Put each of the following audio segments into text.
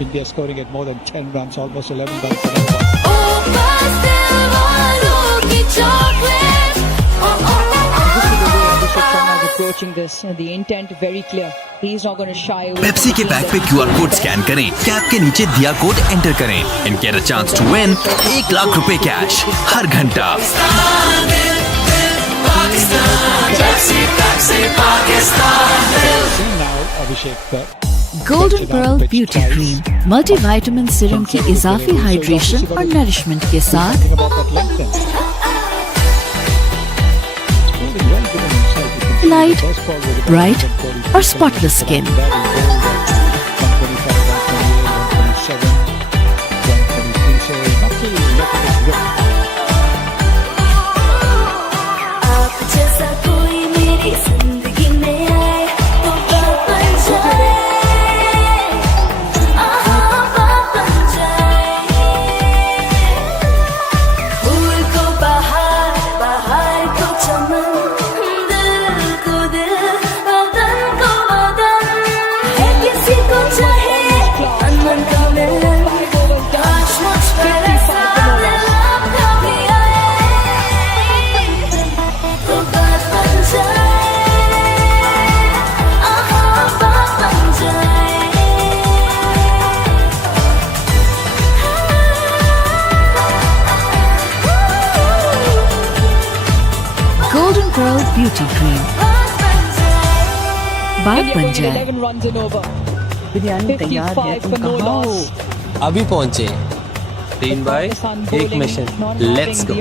India scoring at more than 10 runs, almost 11 runs an over. Abhishek Sharma is approaching this. The intent very clear. He's not going to shy away. Pepsi के bag पे QR code scan करें, cap के नीचे दिया code enter करें and get a chance to win 1 lakh रुपए cash हर घंटा। Now, Abhishek. Golden pearl beauty cream multivitamin serum की इजाफी हाइड्रेशन और नरिशमेंट के साथ लाइट, ब्राइट और spotless skin. Golden pearl beauty cream बात बन जाए। 11 runs in over. बिरयानी तैयार है, 55 तुम for no कहाँ हो? loss. अभी पहुंचे 3 बाय 1 मिशन। Let's go.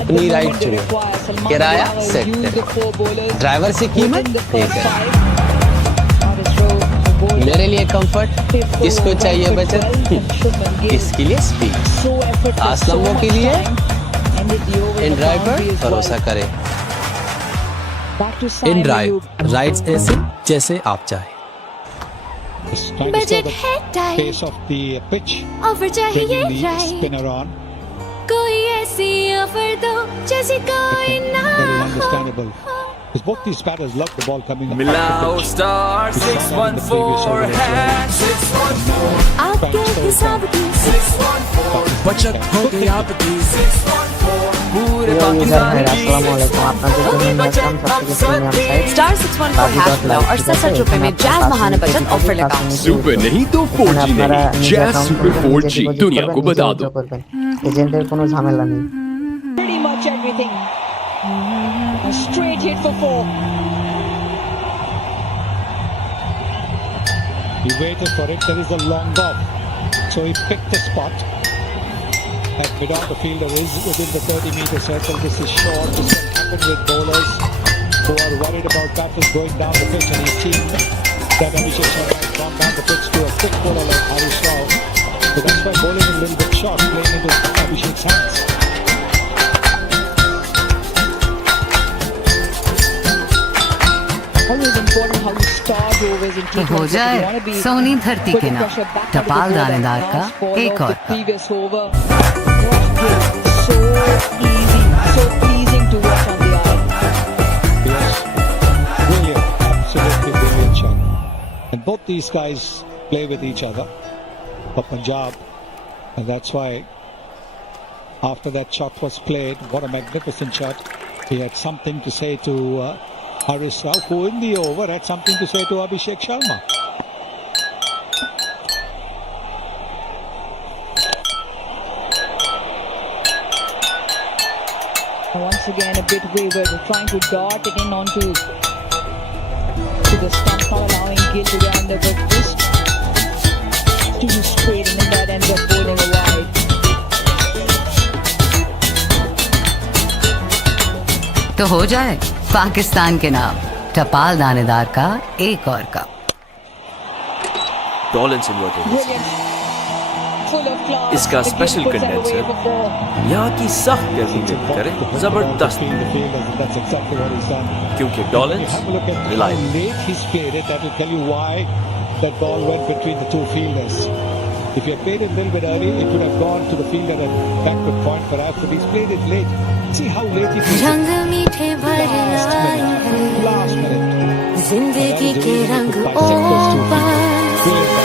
अपनी राइड चुनो, किराया सेट करें, ड्राइवर से कीमत ठीक है। मेरे लिए कंफर्ट, किसको चाहिए बचत, किसके लिए स्पीड। आसलमों के लिए इन ड्राइव पर भरोसा करें। इन ड्राइव राइड्स ऐसे जैसे आप चाहें। Budget है tight, pace of the pitch, offer चाहिए right, spinner on, कोई ऐसी ऑफर दो जैसी कोई ना very understandable. Because both these batters love the ball coming up. मिलाओ स्टार 614 हैश आपके हिसाब की बचत हो गई आपकी पूरे स्टार 614 हैश मिलाओ और 67 रुपए में जैज महाना बचत ऑफर लगाओ। सुपर नहीं तो 4G नहीं, जैज सुपर 4G दुनिया को बता दो। এজেন্টের কোনো ঝামেলা নেই। Pretty much everything. A straight hit for 4. He waited for it. There is a long off, so he picked the spot. And mid on the fielder is within the 30-meter circle. This is short. This can happen with bowlers who are worried about batters going down the pitch, and he's seen that Abhishek Sharma has gone down the pitch to a quick bowler like Harish Rao. So that's why bowling is a little bit short, playing into Abhishek's hands. Always important how you start always in T20. हो जाए सोनी धरती के नाम टपाल दानेदार का एक और previous over. So easy, so pleasing to watch on the eye. Yes, brilliant, absolutely brilliant shot. And both these guys play with each other for Punjab, and that's why after that shot was played, what a magnificent shot. He had something to say to Harish Rao, who in the over had something to say to Abhishek Sharma. Once again a bit wayward, trying to dart it in onto the stump, not allowing Gill to get under, but just too straight, and then that ends up bowling a wide. तो हो जाए पाकिस्तान के नाम टपाल दानेदार का एक और कप। डॉलिंस inverter Brilliant. Full of class. इसका The special Gill puts that away condenser before. यहाँ की सख्त गर्मी में भी करे जबरदस्त, That's exactly what he's done. क्योंकि You डॉलिंस have a look at how reliable. late he's played it. That will tell you why that ball went between the two fielders. If he had played it a little bit early, it would have gone to the fielder and backward point perhaps, but he's played it late. See how late he played it. Last minute. जिंदगी के रंग Brilliant.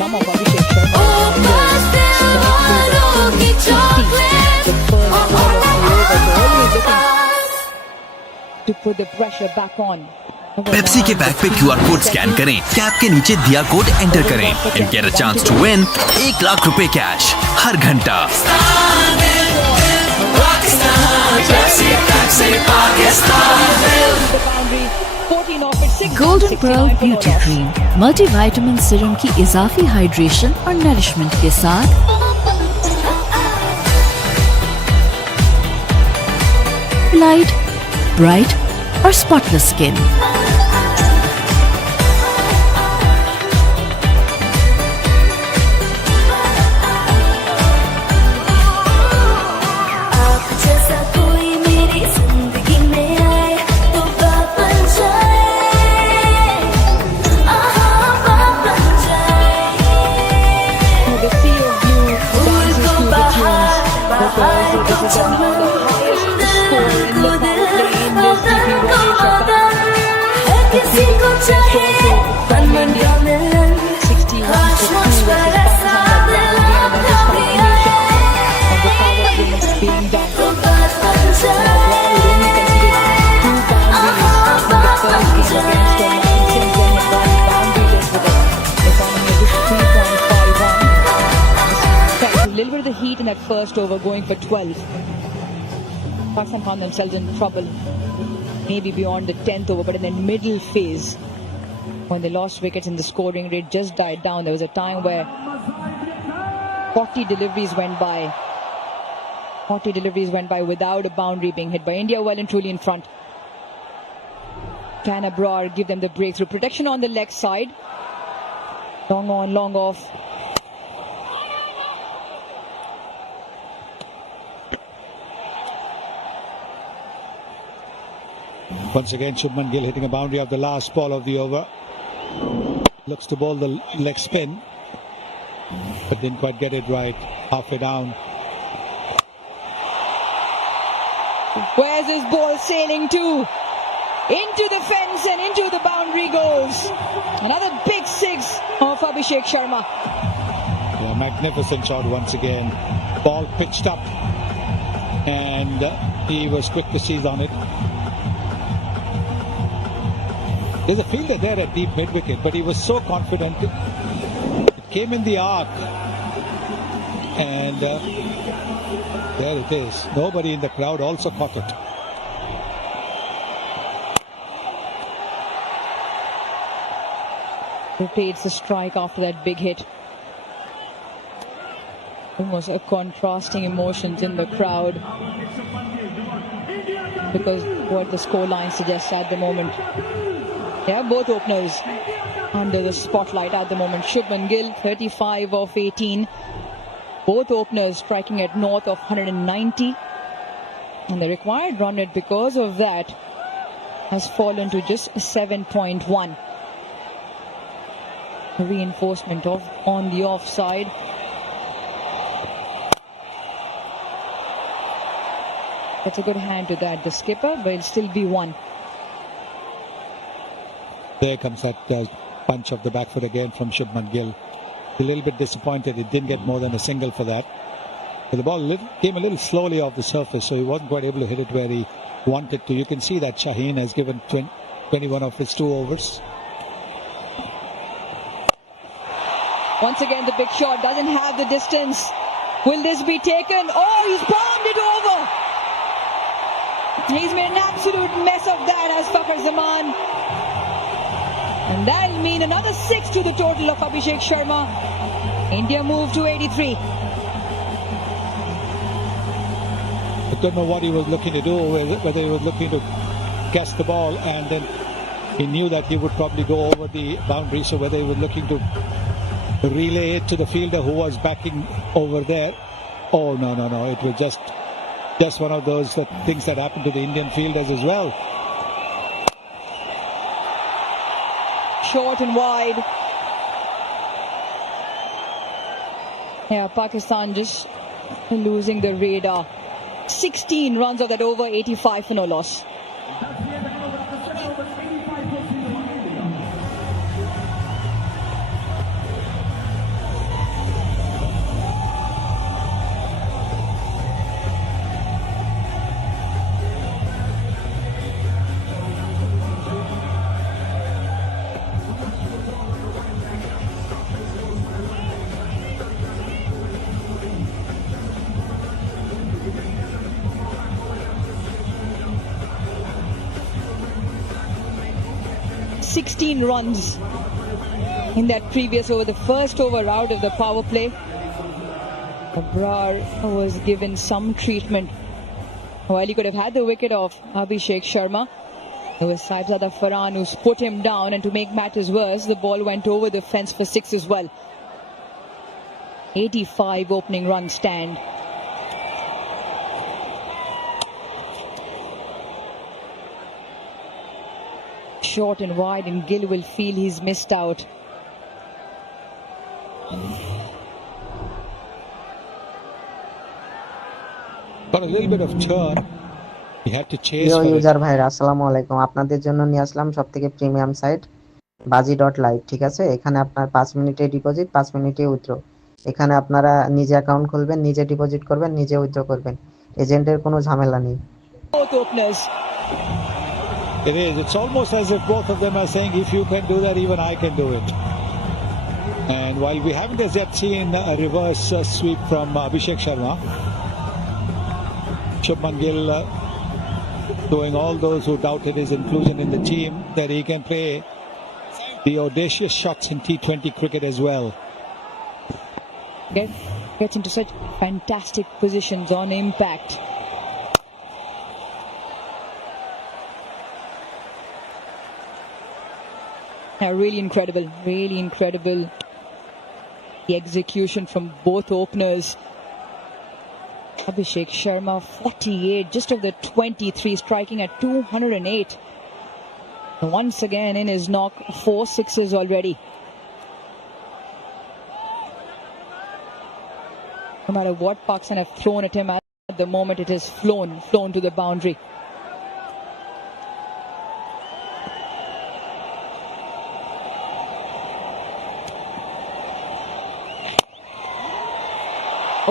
some of Abhishek Sharma. The first ball of the over, so always looking to put the pressure back on. Pepsi के bag पे QR code scan करें, cap के नीचे दिया code enter करें and get a chance to win 1 lakh रुपए cash हर घंटा। Golden pearl beauty cream multivitamin serum की इजाफी हाइड्रेशन और नरिशमेंट के साथ लाइट, ब्राइट और spotless skin. Little bit of the heat in that first over, going for 12. Pakistan found themselves in trouble, maybe beyond the 10th over, but in the middle phase, when they lost wickets and the scoring rate just died down, there was a time where 40 deliveries went by. 40 deliveries went by without a boundary being hit by India, well and truly in front. Can Abrar give them the breakthrough? Protection on the leg side. Long on, long off. Once again, Shubman Gill hitting a boundary of the last ball of the over. Looks to bowl the leg spin, but didn't quite get it right. Halfway down. Where's this ball sailing to? Into the fence and into the boundary goes. Another big six of Abhishek Sharma. A magnificent shot once again. Ball pitched up, and he was quick to seize on it. There's a fielder there at deep mid-wicket, but he was so confident. It came in the arc, and there it is. Nobody in the crowd also caught it. Rotates the strike after that big hit. Almost a contrasting emotions in the crowd, because what the scoreline suggests at the moment. Yeah, both openers under the spotlight at the moment. Shubman Gill, 35 of 18. Both openers striking at north of 190. And the required run rate because of that has fallen to just 7.1. Reinforcement of on the offside. That's a good hand to that, the skipper, but it'll still be one. There comes that punch of the back foot again from Shubman Gill. A little bit disappointed. It didn't get more than a single for that. But the ball came a little slowly off the surface, so he wasn't quite able to hit it where he wanted to. You can see that Shaheen has given 21 of his 2 overs. Once again, the big shot doesn't have the distance. Will this be taken? Oh, he's palmed it over. He's made an absolute mess of that as Fakhar Zaman. And that'll mean another 6 to the total of Abhishek Sharma. India move to 83. I don't know what he was looking to do, whether he was looking to catch the ball, and then he knew that he would probably go over the boundary, so whether he was looking to relay it to the fielder who was backing over there. Oh, no. It was just one of those things that happened to the Indian fielders as well. Short and wide. Yeah, Pakistan just losing the radar. 16 runs of that over, 85 for no loss. 16 runs in that previous over, the first over out of the power play. Abrar was given some treatment. While he could have had the wicket of Abhishek Sharma, it was Saibzada Farhan who's put him down, and to make matters worse, the ball went over the fence for 6 as well. 85 opening run stand. Short and wide, and Gill will feel he's missed out. Got a little bit of turn. He had to chase প্রিয় for it. User ভাইরা আসসালামু আলাইকুম, আপনাদের জন্য নিয়ে আসলাম সবথেকে premium site bazi.live। ঠিক আছে, এখানে আপনার 5 মিনিটে ডিপোজিট, 5 মিনিটে উইথড্র। এখানে আপনারা নিজে অ্যাকাউন্ট খুলবেন, নিজে ডিপোজিট করবেন, নিজে উইথড্র করবেন, এজেন্টের কোনো ঝামেলা নেই। Both openers. It is. It's almost as if both of them are saying, if you can do that, even I can do it. And while we haven't as yet seen a reverse sweep from Abhishek Sharma, Shubman Gill doing all those who doubted his inclusion in the team that he can play the audacious shots in T20 cricket as well. Gets into such fantastic positions on impact. Really incredible, really incredible. The execution from both openers. Abhishek Sharma 48, just of the 23, striking at 208. Once again in his knock, 4 sixes already. No matter what Pakistan have thrown at him at the moment, it has flown to the boundary.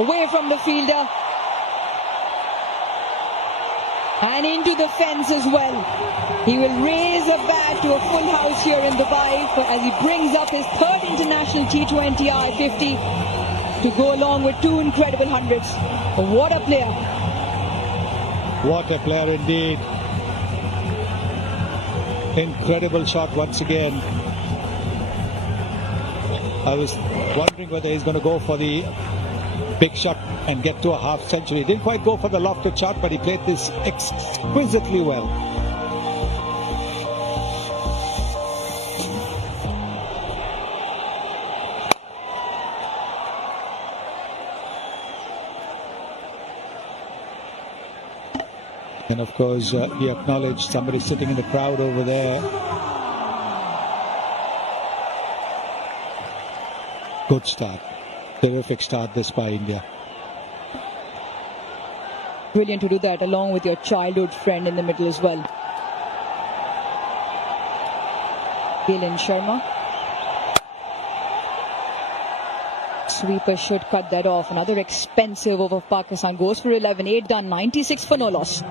Away from the fielder. And into the fence as well. He will raise a bat to a full house here in Dubai as he brings up his third international T20 I-50 to go along with 2 incredible hundreds. What a player. What a player indeed. Incredible shot once again. I was wondering whether he's going to go for the big shot and get to a half century. Didn't quite go for the lofted shot, but he played this exquisitely well. And of course, we acknowledge somebody sitting in the crowd over there. Good start. Terrific start this by India. Brilliant to do that along with your childhood friend in the middle as well. Gill and Sharma. Sweeper should cut that off. Another expensive over Pakistan. Goes for 11. 8 done. 96 for no loss.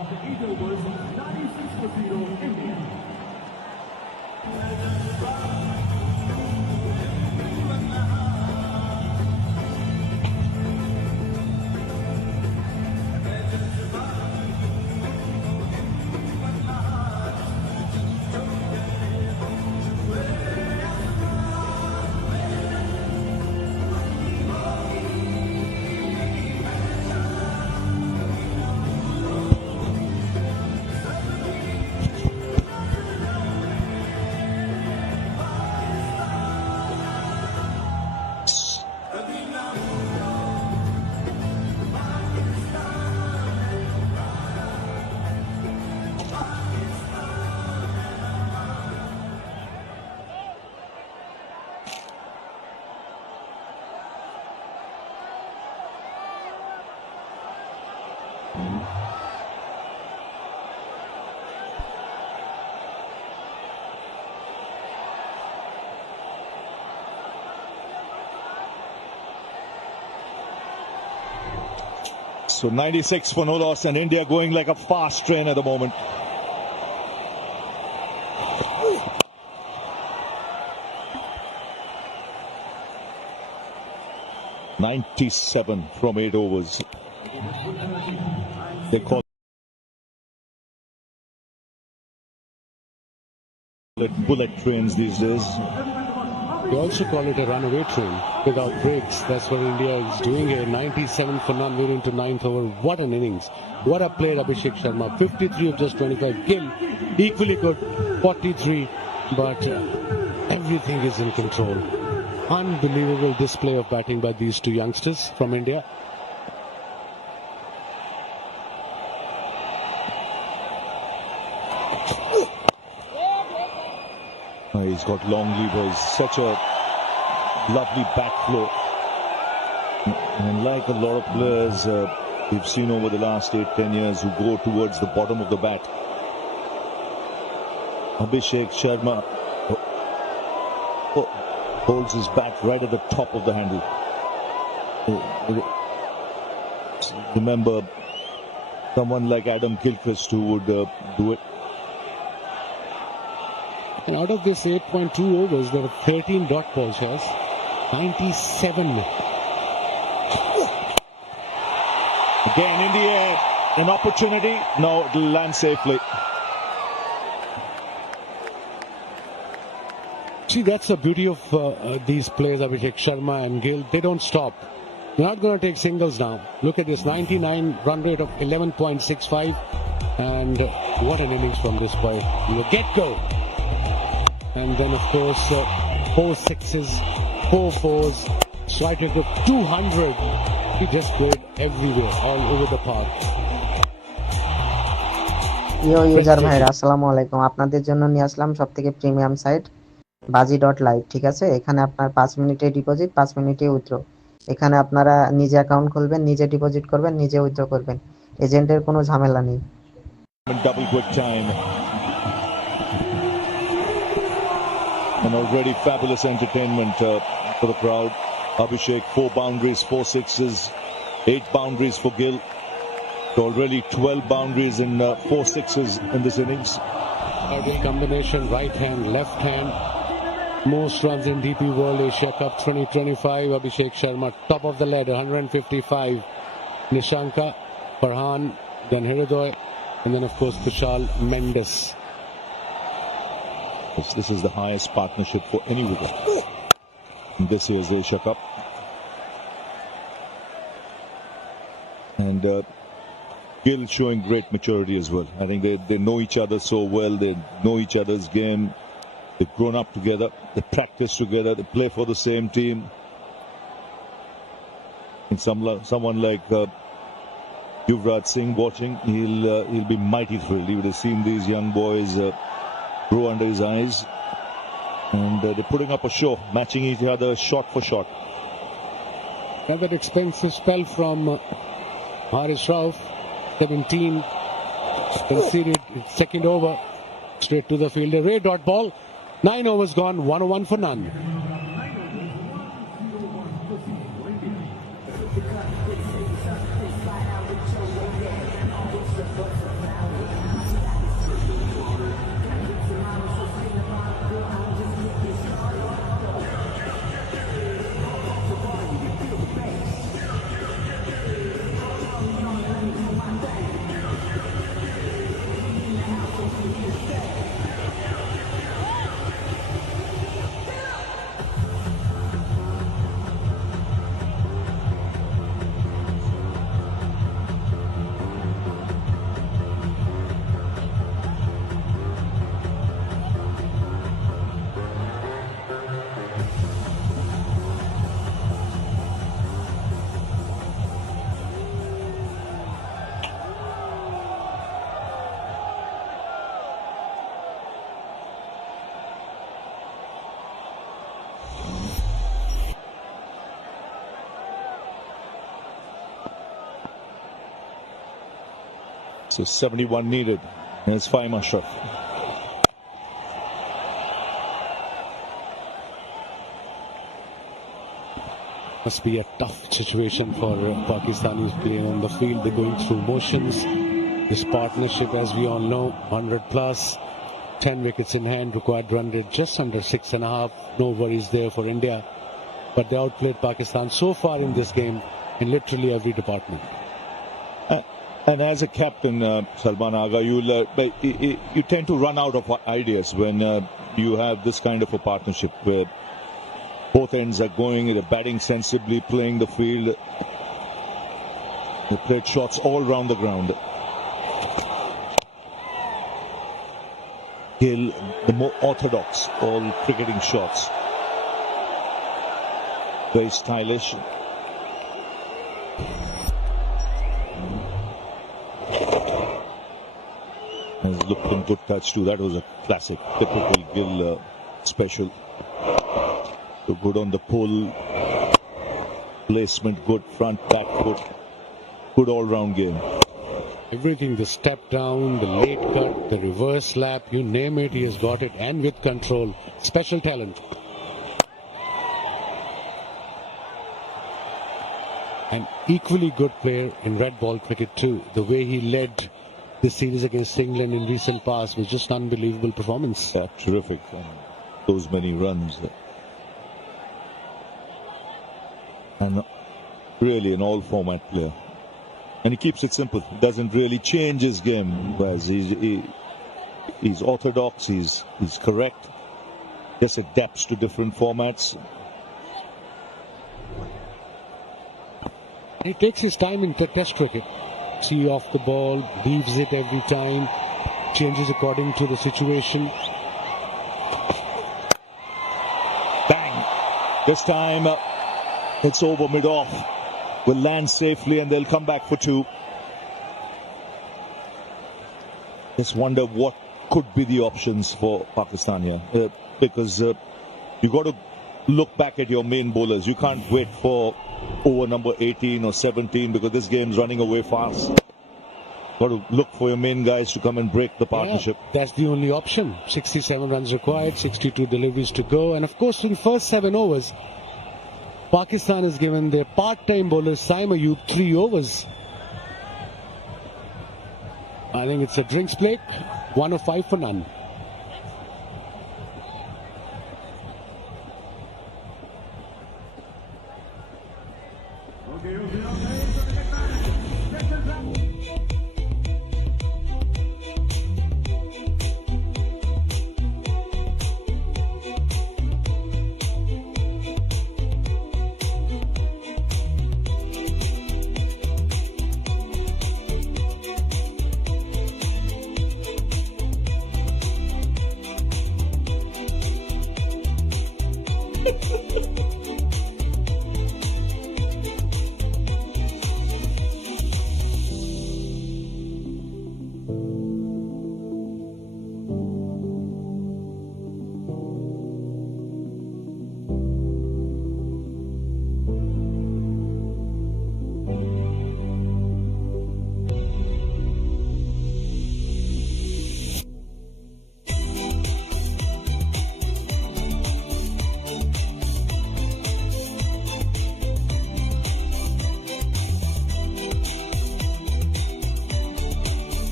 So 96 for no loss, and India going like a fast train at the moment. "97 from 8 overs. They call it bullet trains these days. They also call it a runaway train without brakes. That's what India is doing here. 97 for none. We're into ninth over. What an innings. What a player, Abhishek Sharma. 53 of just 25. Gill, equally good. 43. But everything is in control. Unbelievable display of batting by these two youngsters from India. He's got long levers, such a lovely back flow. And like a lot of players we've seen over the last 8-10 years who go towards the bottom of the bat, Abhishek Sharma holds his bat right at the top of the handle. Remember someone like Adam Gilchrist who would do it. And out of this 8.2 overs, there are 13 dot balls, yes. 97. Again in the air, an opportunity. No, it'll land safely. See, that's the beauty of these players, Abhishek Sharma and Gill. They don't stop. They're not going to take singles now. Look at this, 99 run rate of 11.65. And what an innings from this boy. Get-go. And then, of course, 4 sixes, 4 fours, strike rate of 200. He just played everywhere, all over the park. User ভাইরা আসসালামু আলাইকুম। আপনাদের জন্য নিয়ে আসলাম সবথেকে premium site bazi.live, ঠিক আছে? এখানে আপনার 5 মিনিটে ডিপোজিট, 5 মিনিটে উইথড্র। এখানে আপনারা নিজে অ্যাকাউন্ট খুলবেন, নিজে ডিপোজিট করবেন, নিজে উইথড্র করবেন। এজেন্টের কোনো ঝামেলা নেই। Double quick time. And already fabulous entertainment for the crowd. Abhishek, 4 boundaries, 4 sixes, 8 boundaries for Gill. So already 12 boundaries and 4 sixes in this innings. Ideal combination, right hand, left hand. Most runs in DP World Asia Cup 2025. Abhishek Sharma, top of the ladder, 155. Nishanka, Farhan, then Hridoy, and then of course Kushal Mendes. This is the highest partnership for any wicket in this year's Asia Cup. And Gill showing great maturity as well. I think they know each other so well. They know each other's game. They've grown up together. They practice together. They play for the same team. And someone like Yuvraj Singh watching, he'll be mighty thrilled. He would have seen these young boys grow under his eyes, and they're putting up a show, matching each other shot for shot. Another expensive spell from Haris Rauf, 17, conceded second over, straight to the fielder. Ray dot ball, 9 overs gone, 101 for none. So 71 needed. And it's Fahim Ashraf. Must be a tough situation for Pakistanis playing on the field. They're going through motions. This partnership, as we all know, 100 plus, 10 wickets in hand, required run rate just under 6.5. No worries there for India. But they outplayed Pakistan so far in this game in literally every department. And as a captain, Salman Agha, you tend to run out of ideas when you have this kind of a partnership where both ends are going, they're batting sensibly, playing the field. They played shots all round the ground. Gill, the more orthodox, all cricketing shots. Very stylish. Has looked in good touch too. That was a classic, typical Gill special. So good on the pull, placement good, front, back foot, good all-round game. Everything, the step down, the late cut, the reverse lap, you name it, he has got it, and with control. Special talent. An equally good player in red ball cricket too. The way he led the series against England in recent past was just unbelievable performance. Yeah, terrific. Those many runs. And really an all-format player. And he keeps it simple. Doesn't really change his game. Whereas he's orthodox, he's correct. Just adapts to different formats. He takes his time in test cricket. See off the ball, leaves it every time, changes according to the situation. Bang! This time it's over mid-off. Will land safely and they'll come back for two. Just wonder what could be the options for Pakistan here. Because you got to look back at your main bowlers. You can't wait for over number 18 or 17 because this game's running away fast. Got to look for your main guys to come and break the partnership. Yeah, that's the only option. 67 runs required, 62 deliveries to go. And of course, in the first 7 overs, Pakistan has given their part-time bowler Saim Ayub 3 overs. I think it's a drinks break, 1 of 5 for none.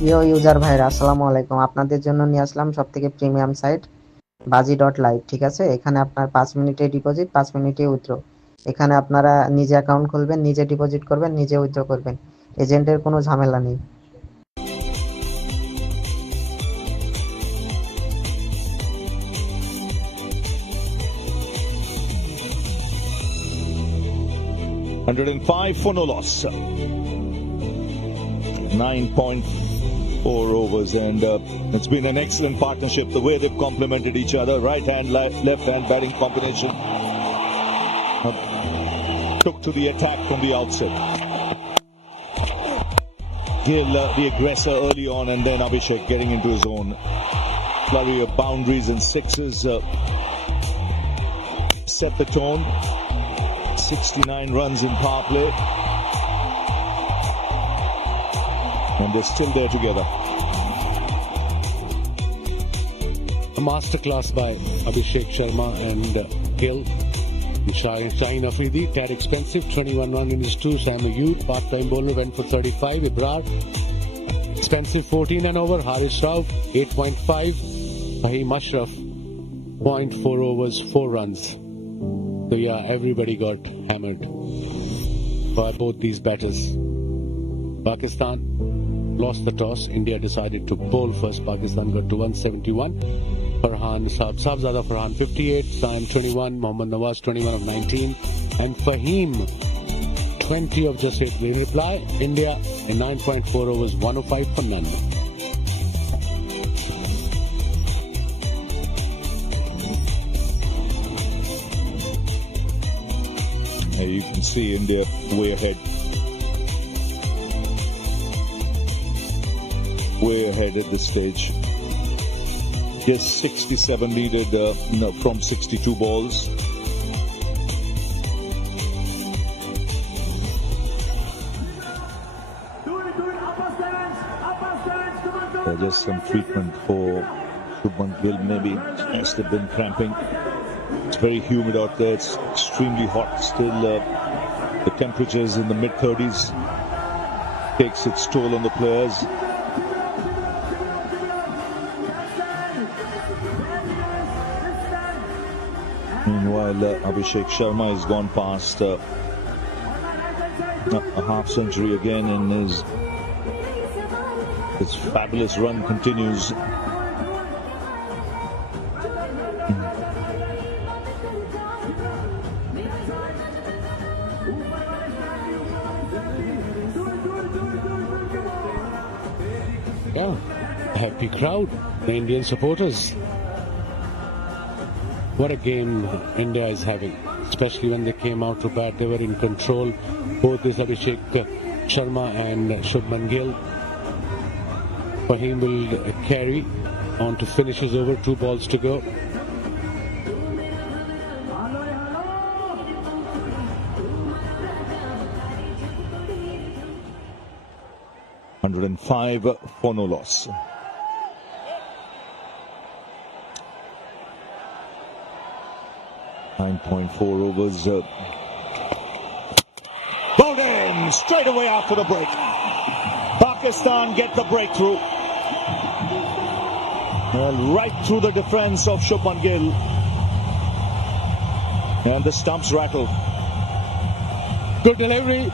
প্রিয় user ভাইরা আসসালামু আলাইকুম। আপনাদের জন্য নিয়ে আসলাম সবথেকে premium site bazi.live। ঠিক আছে, এখানে আপনার 5 মিনিটে ডিপোজিট, 5 মিনিটে উইথড্র। এখানে আপনারা নিজে অ্যাকাউন্ট খুলবেন, নিজে ডিপোজিট করবেন, নিজে উইথড্র করবেন। এজেন্টের কোনো ঝামেলা নেই। $105 for no loss. 9.4 overs, and it's been an excellent partnership. The way they've complemented each other, right hand, left hand batting combination. Took to the attack from the outset. Gill, the aggressor early on, and then Abhishek getting into his own flurry of boundaries and sixes. Set the tone. 69 runs in power play. And they're still there together. A masterclass by Abhishek Sharma and Gill. Shaheen Afridi, tad expensive, 21 run in his 2. Saim Ayub, part-time bowler, went for 35. Ibrar, expensive, 14 and over. Haris Rauf, 8.5. Fahim Ashraf, 0.4 overs, 4 runs. So yeah, everybody got hammered by both these batters. Pakistan lost the toss. India decided to bowl first. Pakistan got to 171. Farhan Farhan, Sahibzada Farhan 58, Saim 21, Mohammad Nawaz 21 of 19, and Fahim 20 of just 8. In reply, India in 9.4 overs, 105 for none. You can see India way ahead. Way ahead at this stage. Just 67 needed from 62 balls. Just some treatment for Shubman Gill. Maybe must have been cramping. It's very humid out there. It's extremely hot. Still, the temperatures in the mid-30s takes its toll on the players. Meanwhile, Abhishek Sharma has gone past a half century again, and his fabulous run continues. Yeah, happy crowd, the Indian supporters. What a game India is having, especially when they came out to bat. They were in control, both this Abhishek Sharma and Shubman Gill. Fahim will carry on to finish his over, 2 balls to go. $105 for no loss. .4 overs. Bowled in straight away after the break. Pakistan get the breakthrough. Well, right through the defense of Shubman Gill. And the stumps rattle. Good delivery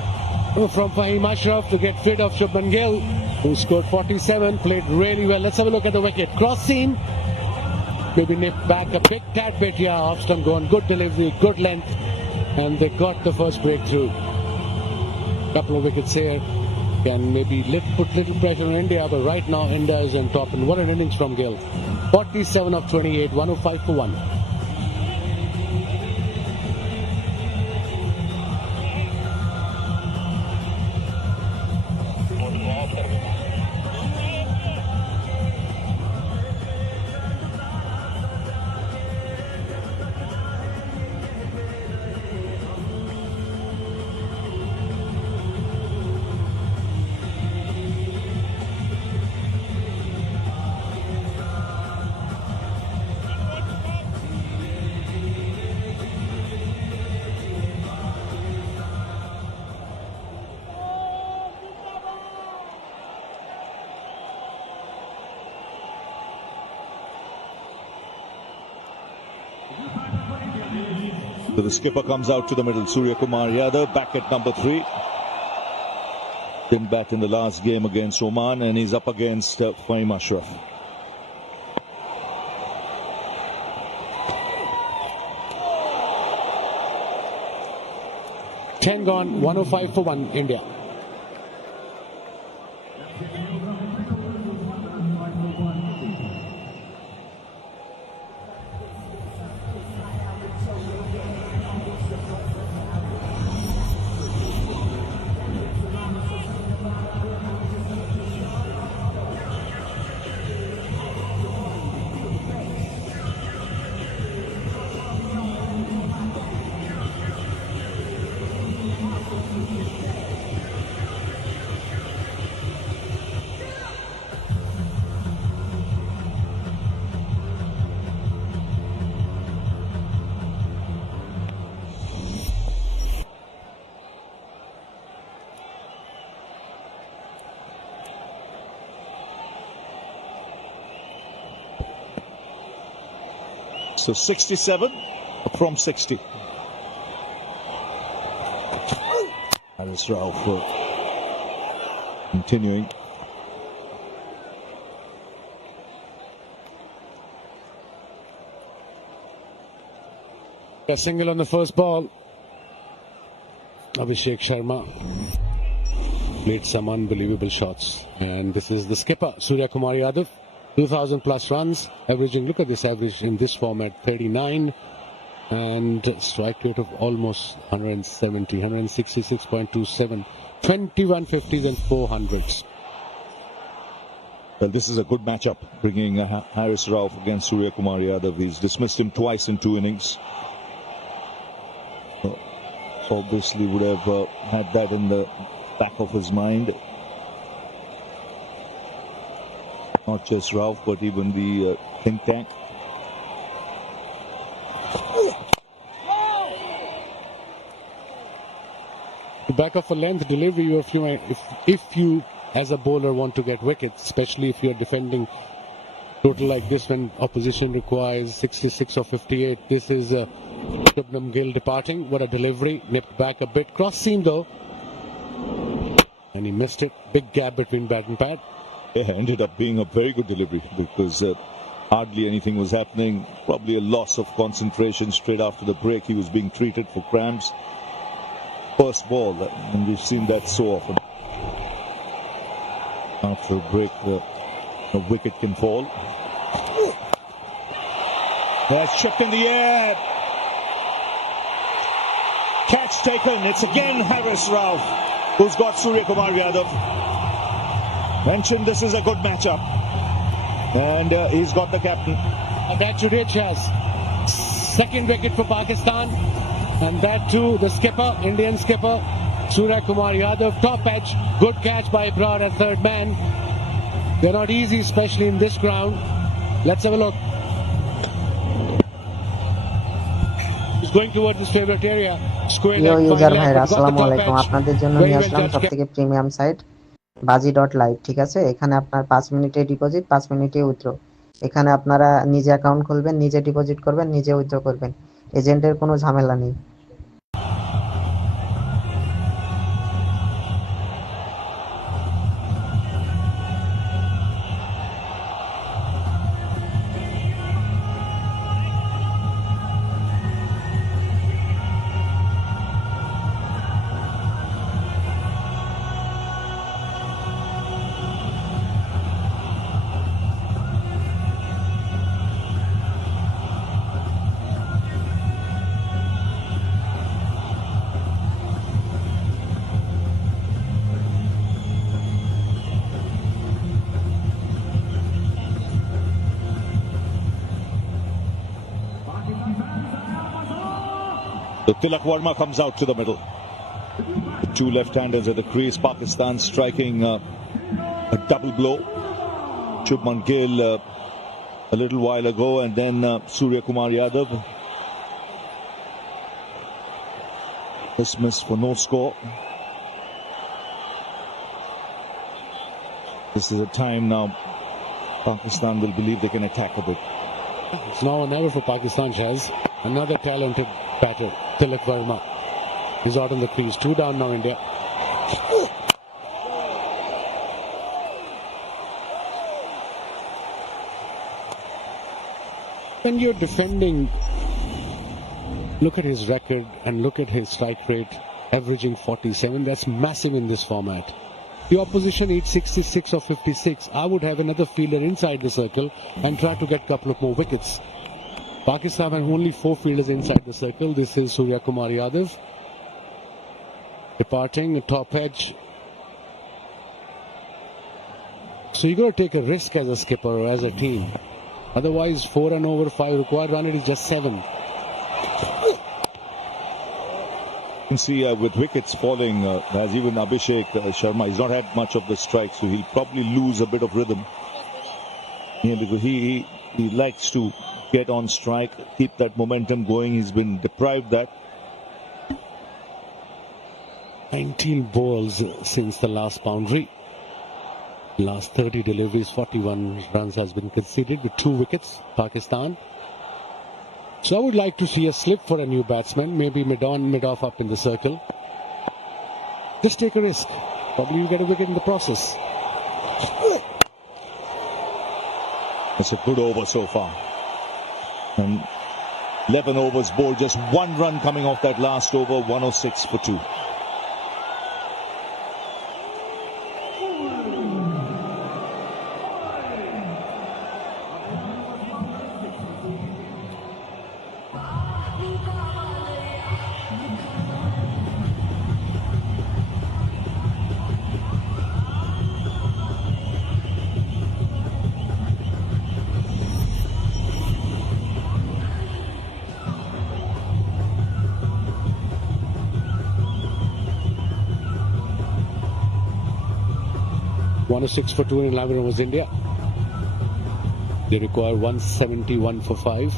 from Fahim Ashraf to get rid of Shubman Gill, who scored 47, played really well. Let's have a look at the wicket. Cross seam. Maybe nipped back a big tad bit here. Off stump gone. Good delivery, good length. And they got the first breakthrough. Couple of wickets here. Can maybe put little pressure on India, but right now India is on top. And what an innings from Gill. 47 of 28, 105 for 1. So the skipper comes out to the middle. Surya Kumar Yadav back at number 3. Didn't bat in the last game against Oman, and he's up against Fahim Ashraf. Ten gone, 105 for 1, India. So 67 from 60. Haris Rauf continuing. A single on the first ball. Abhishek Sharma played some unbelievable shots. And this is the skipper, Surya Kumar Yadav. 2,000 plus runs, averaging, look at this average in this format, 39. And strike rate of almost 170, 166.27. 21 50s and 400s. Well, this is a good matchup, bringing Haris Rauf against Surya Kumar Yadav. He's dismissed him twice in 2 innings. Obviously would have had that in the back of his mind. Not just Rauf, but even the think tank. Back of a length delivery, if you as a bowler want to get wickets, especially if you're defending total like this when opposition requires 66 or 58. This is Shubman Gill departing. What a delivery, nipped back a bit, cross seam though, and he missed it. Big gap between bat and pad. It ended up being a very good delivery because hardly anything was happening. Probably a loss of concentration straight after the break. He was being treated for cramps. First ball, and we've seen that so often. After a break, a wicket can fall. That's chipped in the air. Catch taken. It's again Haris Rauf who's got Surya Kumar Yadav. Mentioned this is a good matchup. And he's got the captain. And that Jadeja's second wicket for Pakistan. And that too, the skipper, Indian skipper, Surya Kumar Yadav, top edge, good catch by Ibrar at third man. They're not easy, especially in this ground. Let's have a look. He's going towards his favorite area. Square প্রিয় leg, user fine leg, ভাইরা got the আসসালামু top আলাইকুম, edge. আপনাদের জন্য Very নিয়ে well আসলাম judged. সবথেকে premium site bazi.live। ঠিক আছে, এখানে আপনার 5 মিনিটে ডিপোজিট, 5 মিনিটে উইথড্র। এখানে আপনারা নিজে অ্যাকাউন্ট খুলবেন, নিজে ডিপোজিট করবেন, নিজে উইথড্র করবেন। এজেন্টের কোনো ঝামেলা নেই। So Tilak Verma comes out to the middle. Two left-handers at the crease. Pakistan striking a double blow. Shubman Gill a little while ago, and then Surya Kumar Yadav. Dismissed for no score. This is a time now Pakistan will believe they can attack a bit. It's now or never for Pakistan, Shaz. Another talented batter, Tilak Verma. He's out on the crease. 2 down now, India. When you're defending, look at his record and look at his strike rate, averaging 47. That's massive in this format. The opposition needs 66 or 56. I would have another fielder inside the circle and try to get a couple of more wickets. Pakistan have only 4 fielders inside the circle. This is Surya Kumar Yadav. Departing, top edge. So you got to take a risk as a skipper or as a team. Otherwise, 4 and over 5 required run rate is just 7. You can see with wickets falling, as even Abhishek Sharma, he's not had much of the strike, so he'll probably lose a bit of rhythm. Yeah, because he likes to get on strike, keep that momentum going. He's been deprived that. 19 balls since the last boundary. Last 30 deliveries, 41 runs has been conceded with 2 wickets, Pakistan. So I would like to see a slip for a new batsman, maybe mid-on, mid-off up in the circle. Just take a risk. Probably you get a wicket in the process. It's a good over so far. And 11 overs bowled, just 1 run coming off that last over, 106 for 2. One 6 for 2 in 11 overs India. They require 171 for 5.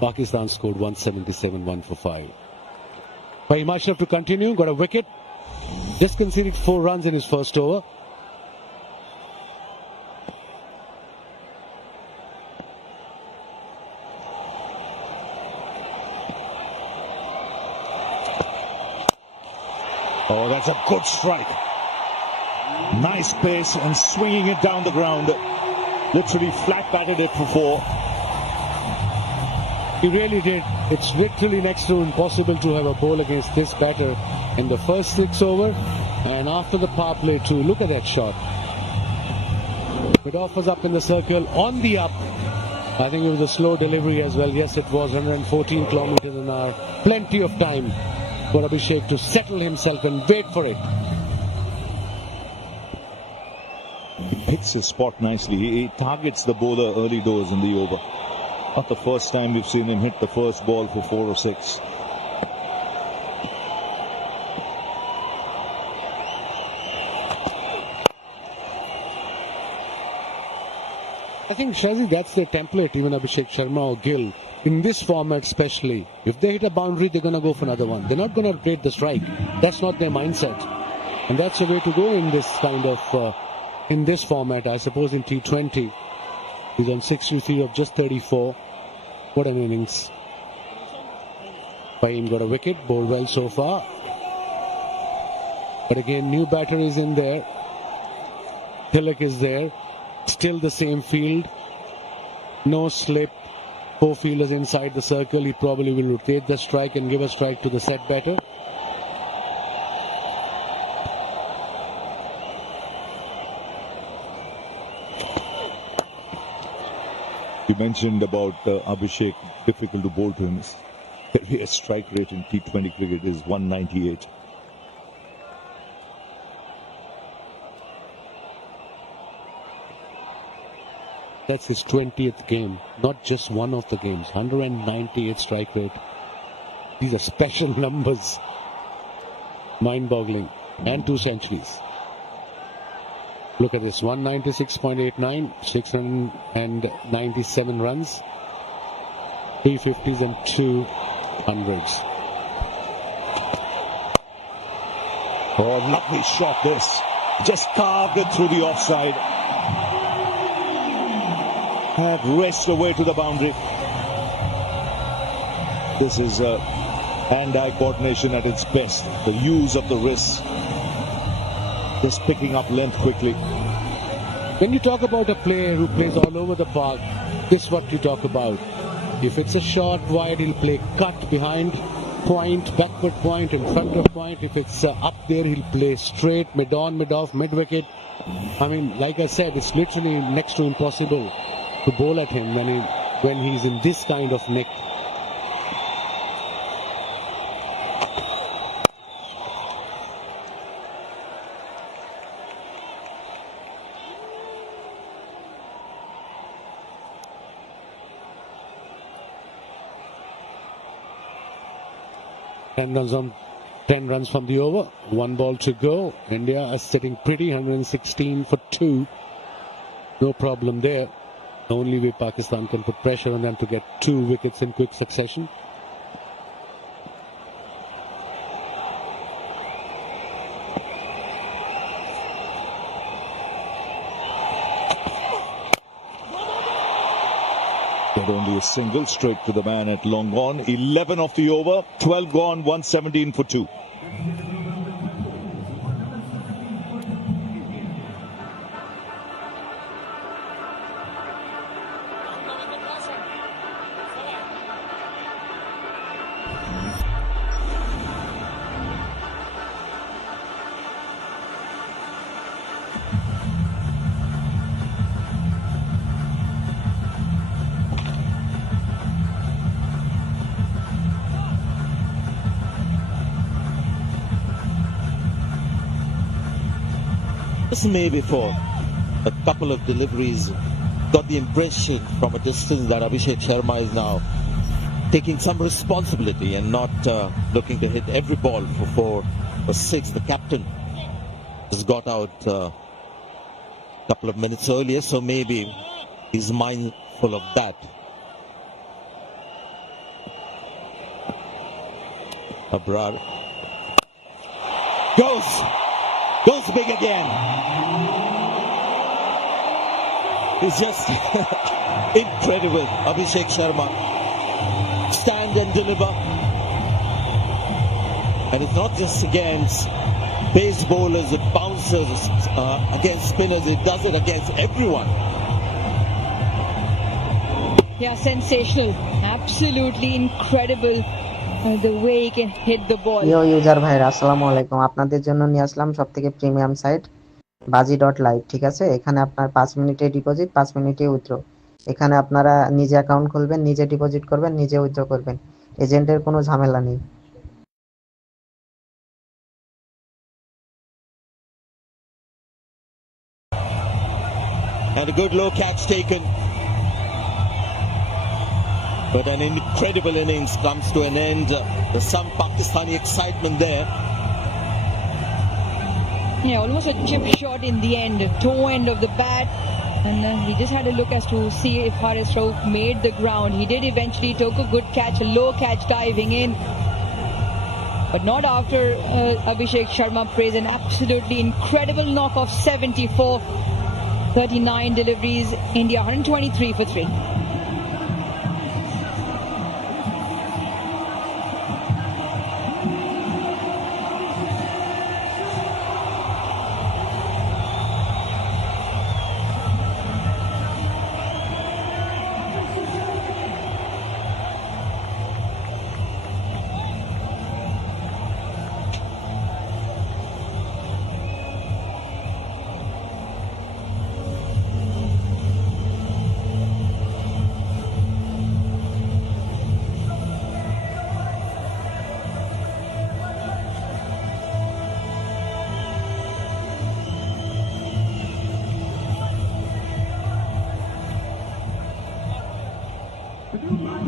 Pakistan scored 177, 1 for 5. But Himachal to continue, got a wicket. Just conceded 4 runs in his first over. Oh, that's a good strike. Nice pace and swinging it down the ground. Literally flat batted it for 4. He really did. It's literally next to impossible to have a ball against this batter in the first 6 over. And after the power play too, look at that shot. Mid-off was up in the circle, on the up. I think it was a slow delivery as well. Yes, it was 114 kilometers an hour. Plenty of time for Abhishek to settle himself and wait for it. He hits his spot nicely. He targets the bowler early doors in the over. Not the first time we've seen him hit the first ball for 4 or 6. I think, Shazi, that's the template, even Abhishek Sharma or Gill. In this format especially, if they hit a boundary, they're going to go for another one. They're not going to rotate the strike. That's not their mindset. And that's the way to go in this kind of, in this format, I suppose in T20. He's on 63 of just 34. What an innings. Fahim got a wicket, bowled well so far. But again, new batter is in there. Tilak is there. Still the same field. No slip. 4 fielders inside the circle. He probably will rotate the strike and give a strike to the set batter. You mentioned about Abhishek, difficult to bowl to him. His strike rate in T20 cricket is 198. That's his 20th game, not just one of the games. 198 strike rate. These are special numbers. Mind-boggling. And 2 centuries. Look at this, 196.89, 697 runs, 3 50s and 2 hundreds. Oh, lovely shot this. Just carved it through the offside. Had raced away to the boundary. This is hand-eye coordination at its best. The use of the wrists. Just picking up length quickly. When you talk about a player who plays all over the park, this is what you talk about. If it's a short wide, he'll play cut behind point, backward point, in front of point. If it's up there, he'll play straight, mid-on, mid-off, mid-wicket. I mean, like I said, it's literally next to impossible to bowl at him when he's in this kind of nick. Ten runs from the over, 1 ball to go. India is sitting pretty, 116 for 2. No problem there. The only way Pakistan can put pressure on them to get 2 wickets in quick succession. Get only a single straight to the man at long on. 11 off the over, 12 gone, 117 for 2. just maybe for a couple of deliveries, got the impression from a distance that Abhishek Sharma is now taking some responsibility and not looking to hit every ball for 4 or 6. The captain just got out a couple of minutes earlier, so maybe he's mindful of that. Abrar goes big again. It's just incredible. Abhishek Sharma stand and deliver, and it's not just against pace bowlers, it bounces against spinners, it does it against everyone. Yeah, sensational, absolutely incredible. The way he can hit the ball. ইউ user ভাইরা আসসালামু আলাইকুম, আপনাদের জন্য নিয়ে আসলাম সবথেকে premium site bazi.live, ঠিক আছে? এখানে আপনার 5 মিনিটে ডিপোজিট, 5 মিনিটে উইথড্র। এখানে আপনারা নিজে অ্যাকাউন্ট খুলবেন, নিজে ডিপোজিট করবেন, নিজে উইথড্র করবেন। এজেন্টের কোনো ঝামেলা নেই। And a good low catch taken. But an incredible innings comes to an end. There's some Pakistani excitement there. Yeah, almost a chip shot in the end, toe end of the bat. And he just had a look as to see if Haris Rauf made the ground. He did eventually, took a good catch, a low catch diving in. But not after Abhishek Sharma plays an absolutely incredible knock of 74. 39 deliveries, India 123 for 3.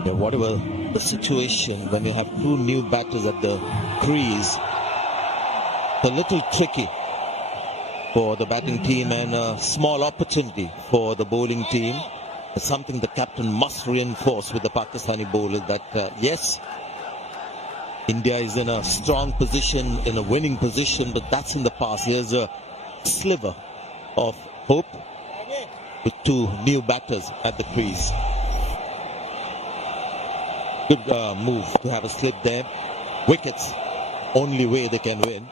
Yeah, whatever the situation, when you have two new batters at the crease, it's a little tricky for the batting team and a small opportunity for the bowling team. It's something the captain must reinforce with the Pakistani bowlers that yes, India is in a strong position, in a winning position, but that's in the past. Here's a sliver of hope with two new batters at the crease. Good move to have a slip there. Wickets, only way they can win.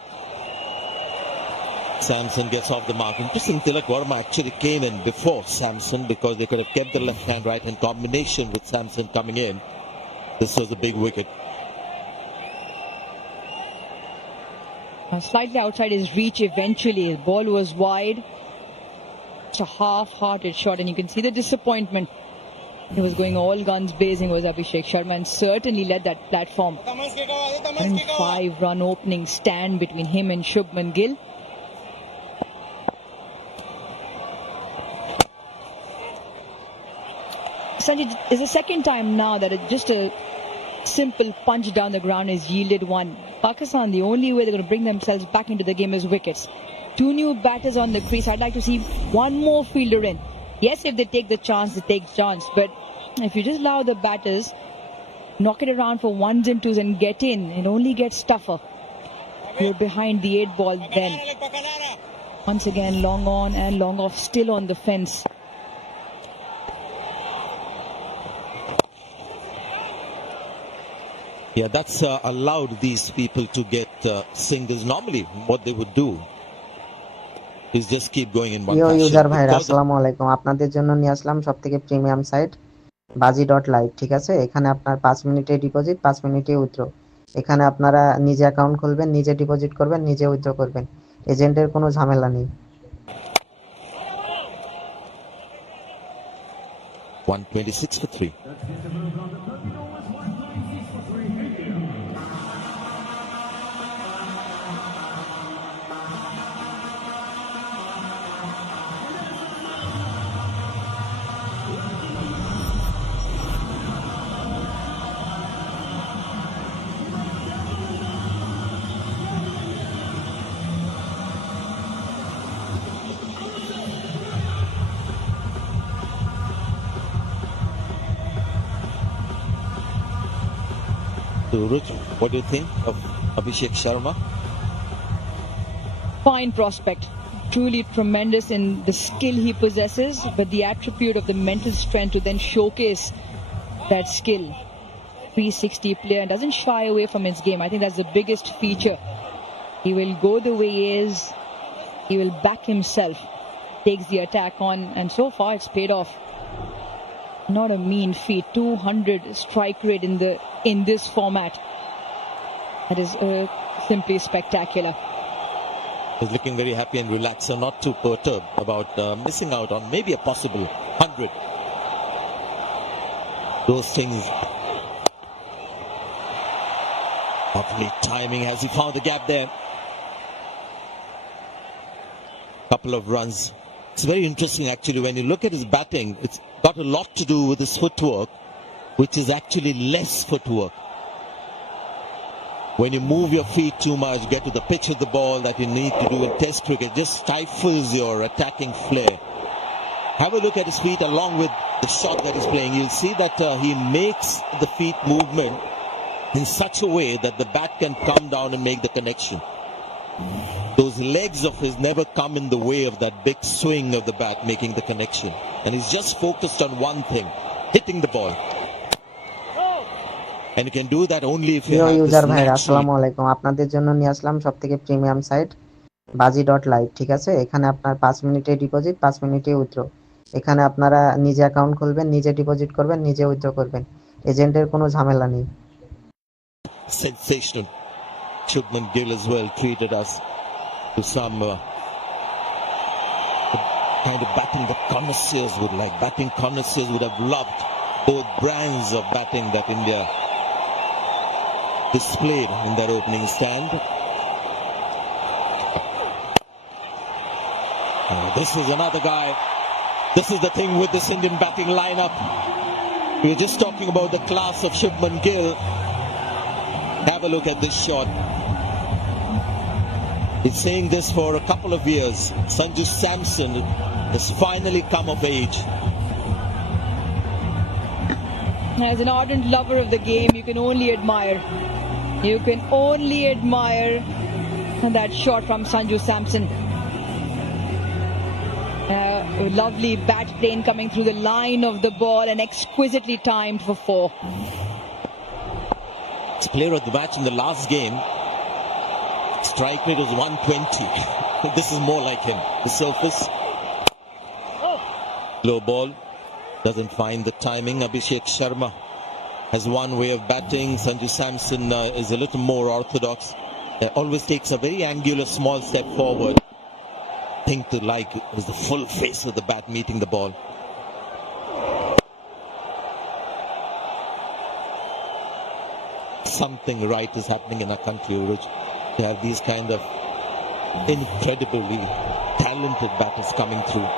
Samson gets off the mark. Interesting, Tilak Verma actually came in before Samson because they could have kept the left hand right hand combination with Samson coming in. This was a big wicket. Slightly outside his reach eventually. His ball was wide. It's a half-hearted shot, and you can see the disappointment. He was going all guns blazing, was Abhishek Sharma, and certainly led that platform. 5-run opening stand between him and Shubman Gill. Sanjay, it's the second time now that just a simple punch down the ground has yielded one. Pakistan, the only way they're going to bring themselves back into the game is wickets. Two new batters on the crease. I'd like to see one more fielder in. Yes, if they take the chance, they take chance. But if you just allow the batters, knock it around for ones and twos and get in, it only gets tougher. You're behind the 8 ball then. Once again, long on and long off, still on the fence. Yeah, that's allowed these people to get singles. Normally, what they would do is just keep going in one you fashion. User ভাইরা আসসালামু আলাইকুম, আপনাদের জন্য নিয়ে আসলাম সবথেকে premium site bazi.live, ঠিক আছে? এখানে আপনার 5 মিনিটে ডিপোজিট, 5 মিনিটে উইথড্র। এখানে আপনারা নিজে অ্যাকাউন্ট খুলবেন, নিজে ডিপোজিট করবেন, নিজে উইথড্র করবেন। এজেন্টের কোনো ঝামেলা নেই। 126 for 3. So, Ruj, what do you think of Abhishek Sharma? Fine prospect. Truly tremendous in the skill he possesses, but the attribute of the mental strength to then showcase that skill. 360 player, doesn't shy away from his game. I think that's the biggest feature. He will go the way he is. He will back himself. Takes the attack on, and so far it's paid off. Not a mean feat. 200 strike rate in this format. That is simply spectacular. He's looking very happy and relaxed, so not too perturbed about missing out on maybe a possible 100. Those things. Lovely timing as he found the gap there. Couple of runs. It's very interesting actually when you look at his batting. It's got a lot to do with his footwork, which is actually less footwork. When you move your feet too much, get to the pitch of the ball that you need to do in Test cricket, just stifles your attacking flair. Have a look at his feet along with the shot that he's playing. You'll see that he makes the feet movement in such a way that the bat can come down and make the connection. Those legs of his never come in the way of that big swing of the bat making the connection. And he's just focused on one thing, hitting the ball. And you can do that only if you have this user ভাই natural... আসসালামু আলাইকুম, আপনাদের জন্য নিয়ে আসলাম সবথেকে premium site bazi.live। ঠিক আছে, এখানে আপনার 5 মিনিটে ডিপোজিট, 5 মিনিটে উইথড্র। এখানে আপনারা নিজে অ্যাকাউন্ট খুলবেন, নিজে ডিপোজিট করবেন, নিজে উইথড্র করবেন, এজেন্টের কোনো ঝামেলা নেই। Sensational. Shubman Gill as well treated us to some kind of batting that connoisseurs would like. Batting connoisseurs would have loved both brands of batting that India displayed in their opening stand. This is another guy. This is the thing with this Indian batting lineup. We were just talking about the class of Shubman Gill. Have a look at this shot. Been saying this for a couple of years. Sanju Samson has finally come of age. As an ardent lover of the game, you can only admire. You can only admire that shot from Sanju Samson. A lovely bat plane coming through the line of the ball and exquisitely timed for 4. Player of the match in the last game. Strike rate was 120. This is more like him. The surface. Low ball. Doesn't find the timing. Abhishek Sharma has one way of batting. Sanju Samson is a little more orthodox. Always takes a very angular small step forward. Think to like is the full face of the bat meeting the ball. Something right is happening in our country, Uruj. To have these kind of incredibly talented batters coming through.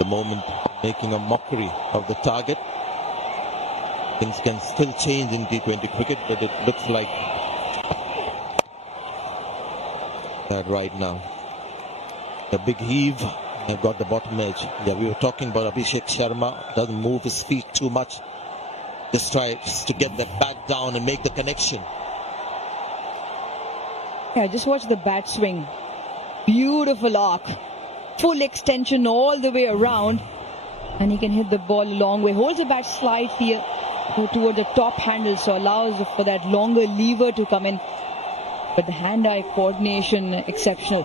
The moment making a mockery of the target. Things can still change in T20 cricket, but it looks like that right now. A big heave. I've got the bottom edge. Yeah, we were talking about Abhishek Sharma. Doesn't move his feet too much. Just tries to get that bat down and make the connection. Yeah, just watch the bat swing. Beautiful arc. Full extension all the way around. And he can hit the ball a long way. Holds the bat slightly toward the top handle, so allows for that longer lever to come in. But the hand-eye coordination exceptional.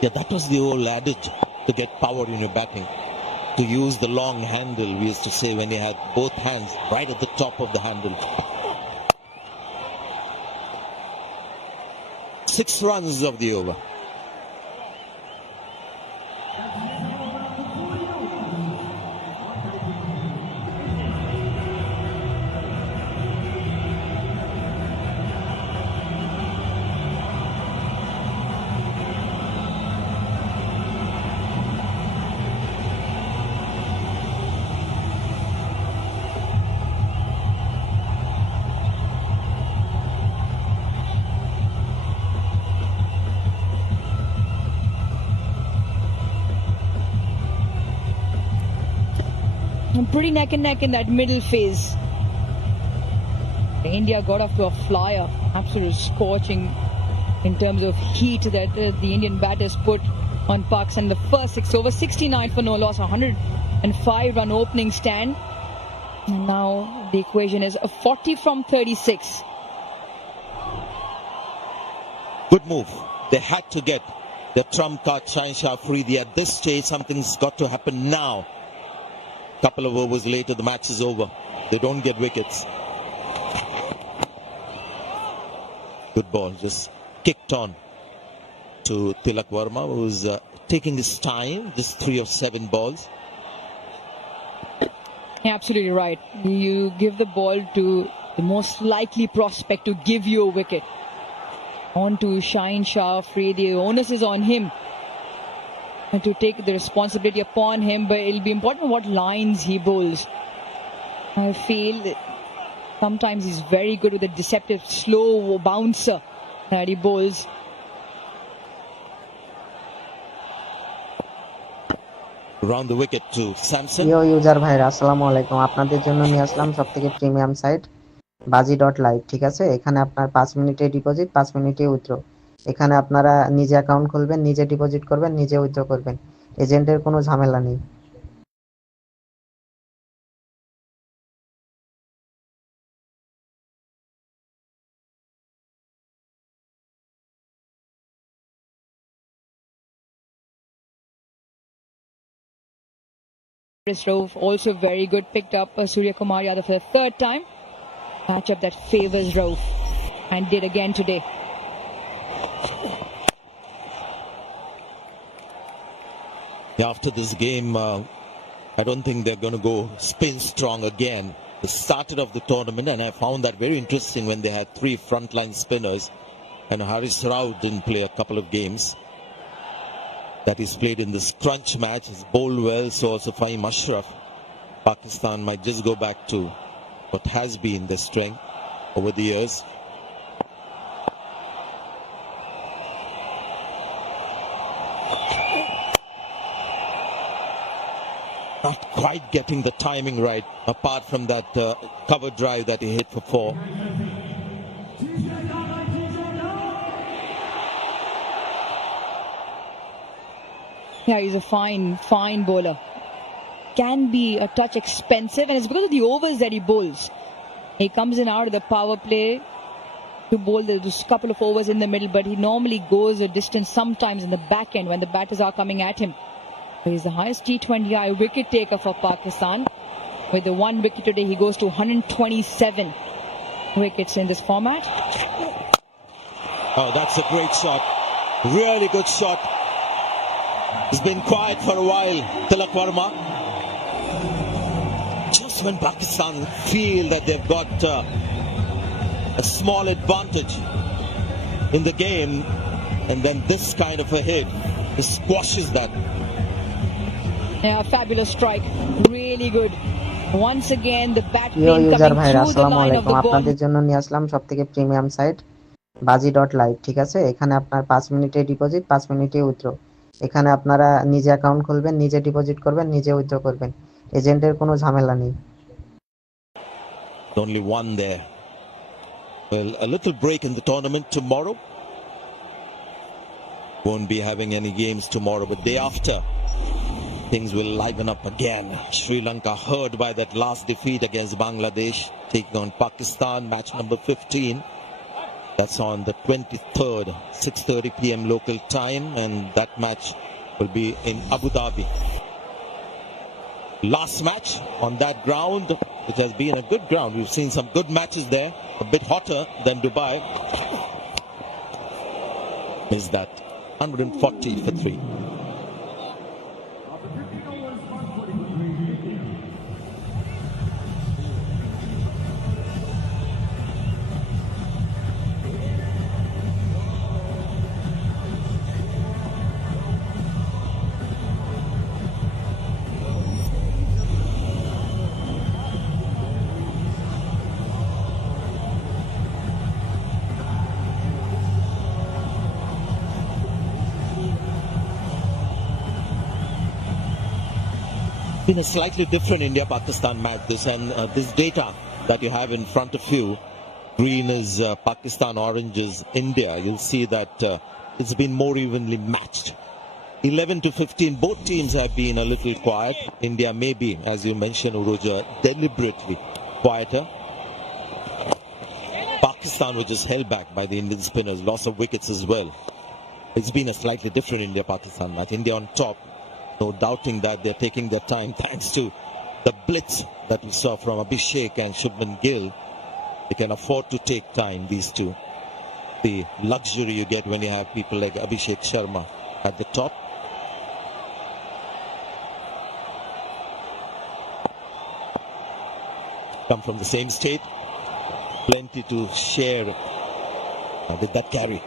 Yeah, that was the old adage to get power in your batting. To use the long handle, we used to say, when you had both hands right at the top of the handle. 6 runs of the over. pretty neck and neck in that middle phase. India got off to a flyer, absolute scorching in terms of heat that the Indian batters put on Pakistan in the first 6 overs. 69 for no loss, 105 run opening stand. And now the equation is a 40 from 36. Good move. They had to get the trump card, Shaheen Shah Afridi. At this stage, something's got to happen now. Couple of overs later, the match is over. They don't get wickets. Good ball, just kicked on to Tilak Verma, who's taking his time. Just 3 of 7 balls. Absolutely right. You give the ball to the most likely prospect to give you a wicket. On to Shaheen Shah Afridi. The onus is on him and to take the responsibility upon him, but it'll be important what lines he bowls. I feel that sometimes he's very good with a deceptive slow bouncer that he bowls. Around the wicket to Samson. Yo user ভাইরা আসসালামু আলাইকুম, আপনাদের জন্য নিয়ে আসলাম সবথেকে premium site bazi.live। ঠিক আছে, এখানে আপনার 5 মিনিটে ডিপোজিট, 5 মিনিটে উইথড্র। এখানে আপনারা নিজে অ্যাকাউন্ট খুলবেন, নিজে ডিপোজিট করবেন, নিজে উইথড্র করবেন। এজেন্টের কোনো ঝামেলা নেই। Rauf also very good, picked up Surya Kumar Yadav for the 3rd time. Matchup that favours Rauf and did again today. After this game, I don't think they're going to go spin strong again. They started off the tournament, and I found that very interesting when they had 3 frontline spinners, and Haris Rao didn't play a couple of games. That he's played in this crunch match. He's bowled well, so also Fahim Ashraf. Pakistan might just go back to what has been their strength over the years. Not quite getting the timing right, apart from that cover drive that he hit for 4. Yeah, he's a fine bowler. Can be a touch expensive, and it's because of the overs that he bowls. He comes in out of the power play to bowl those couple of overs in the middle, but he normally goes a distance sometimes in the back end when the batters are coming at him. He's the highest T20I wicket taker for Pakistan. With the 1 wicket today, he goes to 127 wickets in this format. Oh, that's a great shot. Really good shot. He's been quiet for a while, Tilak Verma. Just when Pakistan feel that they've got a small advantage in the game, and then this kind of a hit squashes that. Yeah, fabulous strike. Really good. Once again, the bat Yo plane user coming ভাইরা through the আসসালামু line of আলাইকুম, the ball. আপনাদের জন্য নিয়ে আসলাম সবথেকে premium site bazi.live। ঠিক আছে, এখানে আপনার 5 মিনিটে ডিপোজিট, 5 মিনিটে উইথড্র। এখানে আপনারা নিজে অ্যাকাউন্ট খুলবেন, নিজে ডিপোজিট করবেন, নিজে উইথড্র করবেন। এজেন্টের কোনো ঝামেলা নেই। Only one there. Well, a little break in the tournament tomorrow. Won't be having any games tomorrow, but day after things will liven up again. Sri Lanka hurt by that last defeat against Bangladesh, taking on Pakistan, match number 15. That's on the 23rd, 6:30 p.m. local time, and that match will be in Abu Dhabi. Last match on that ground, it has been a good ground. We've seen some good matches there, a bit hotter than Dubai. Is that 140 for 3. been a slightly different India-Pakistan match. This data that you have in front of you, green is Pakistan, orange is India. You'll see that it's been more evenly matched. 11-15, both teams have been a little quiet. India may be, as you mentioned, Uroja, deliberately quieter. Pakistan was just held back by the Indian spinners, loss of wickets as well. It's been a slightly different India-Pakistan match. India on top, no doubting that they're taking their time thanks to the blitz that we saw from Abhishek and Shubman Gill. They can afford to take time, these two. The luxury you get when you have people like Abhishek Sharma at the top. Come from the same state. Plenty to share with that carry.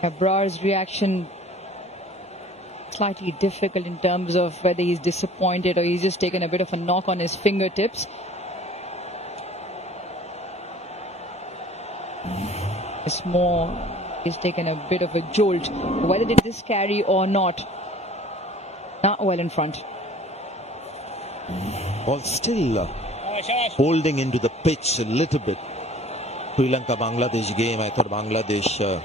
Abrar's reaction slightly difficult in terms of whether he's disappointed or he's just taken a bit of a knock on his fingertips. It's more, he's taken a bit of a jolt. Whether did this carry or not well in front. Ball still holding into the pitch a little bit. Sri Lanka-Bangladesh game, I thought Bangladesh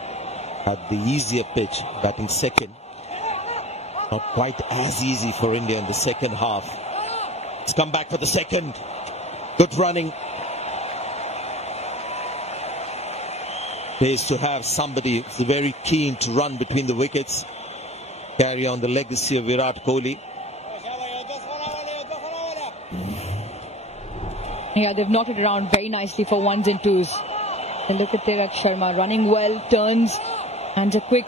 had the easier pitch, batting second. Not quite as easy for India in the second half. It's come back for the second. Good running. Pays to have somebody who's very keen to run between the wickets. Carry on the legacy of Virat Kohli. Yeah, they've knocked it around very nicely for ones and twos. And look at Tilak Sharma running well, turns, and a quick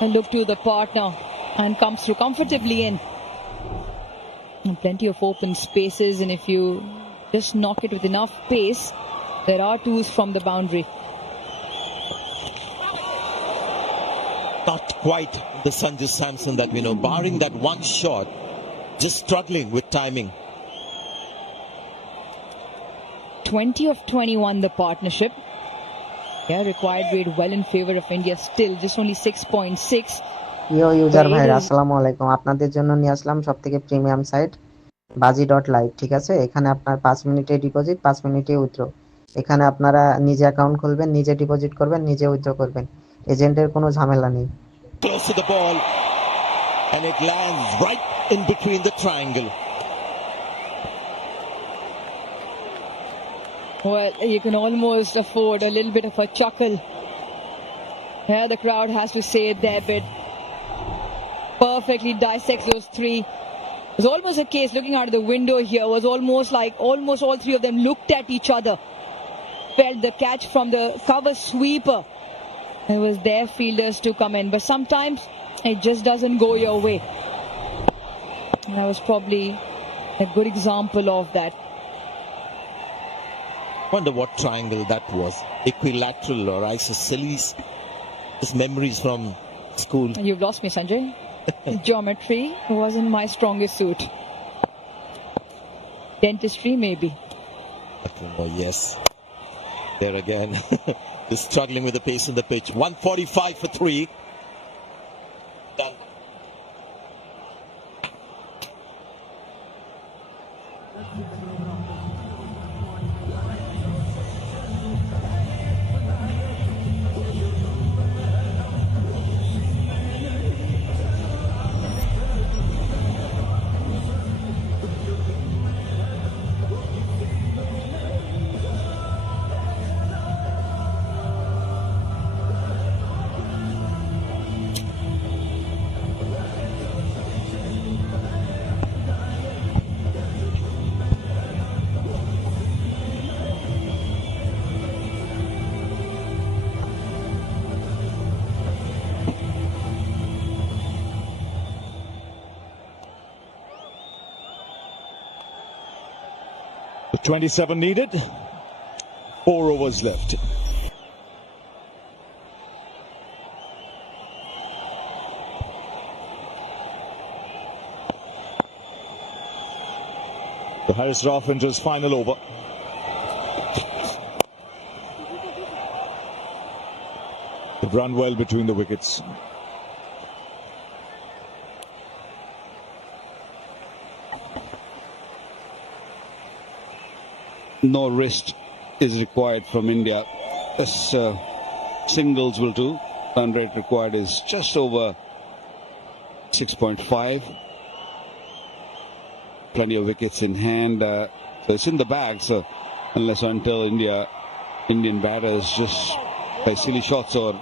look to the partner and comes through comfortably in. And plenty of open spaces, and if you just knock it with enough pace, there are twos from the boundary. Not quite the Sanju Samson that we know, barring that one shot, just struggling with timing. 20 of 21 the partnership. Yeah, required rate well in favor of India still, just only 6.6. ইউ user ভাইরা আসসালামু আলাইকুম, আপনাদের জন্য নিয়ে আসলাম সবথেকে premium site bazi.live। ঠিক আছে, এখানে আপনার 5 মিনিটে ডিপোজিট, 5 মিনিটে উইথড্র। এখানে আপনারা নিজে অ্যাকাউন্ট খুলবেন, নিজে ডিপোজিট করবেন, নিজে উইথড্র করবেন, এজেন্টের কোনো ঝামেলা নেই। Close to the ball and it lands right in between the triangle. Well, you can almost afford a little bit of a chuckle. Here the crowd has to say their bit. Perfectly dissects those three. It was almost a case, looking out of the window here, was almost like almost all three of them looked at each other. Felt the catch from the cover sweeper. It was their fielders to come in, but sometimes it just doesn't go your way. And that was probably a good example of that. Wonder what triangle that was. Equilateral or isosceles. Just memories from school. You've lost me, Sanjay. Geometry wasn't my strongest suit. Dentistry, maybe. Oh, yes. There again. Just struggling with the pace in the pitch. 145 for 3. Done. The 27 needed, 4 overs left. The Haris Rauf into his final over. They've run well between the wickets. no wrist is required from India. This singles will do. Run rate required is just over 6.5. Plenty of wickets in hand. So it's in the bag. So unless until Indian batters just play silly shots or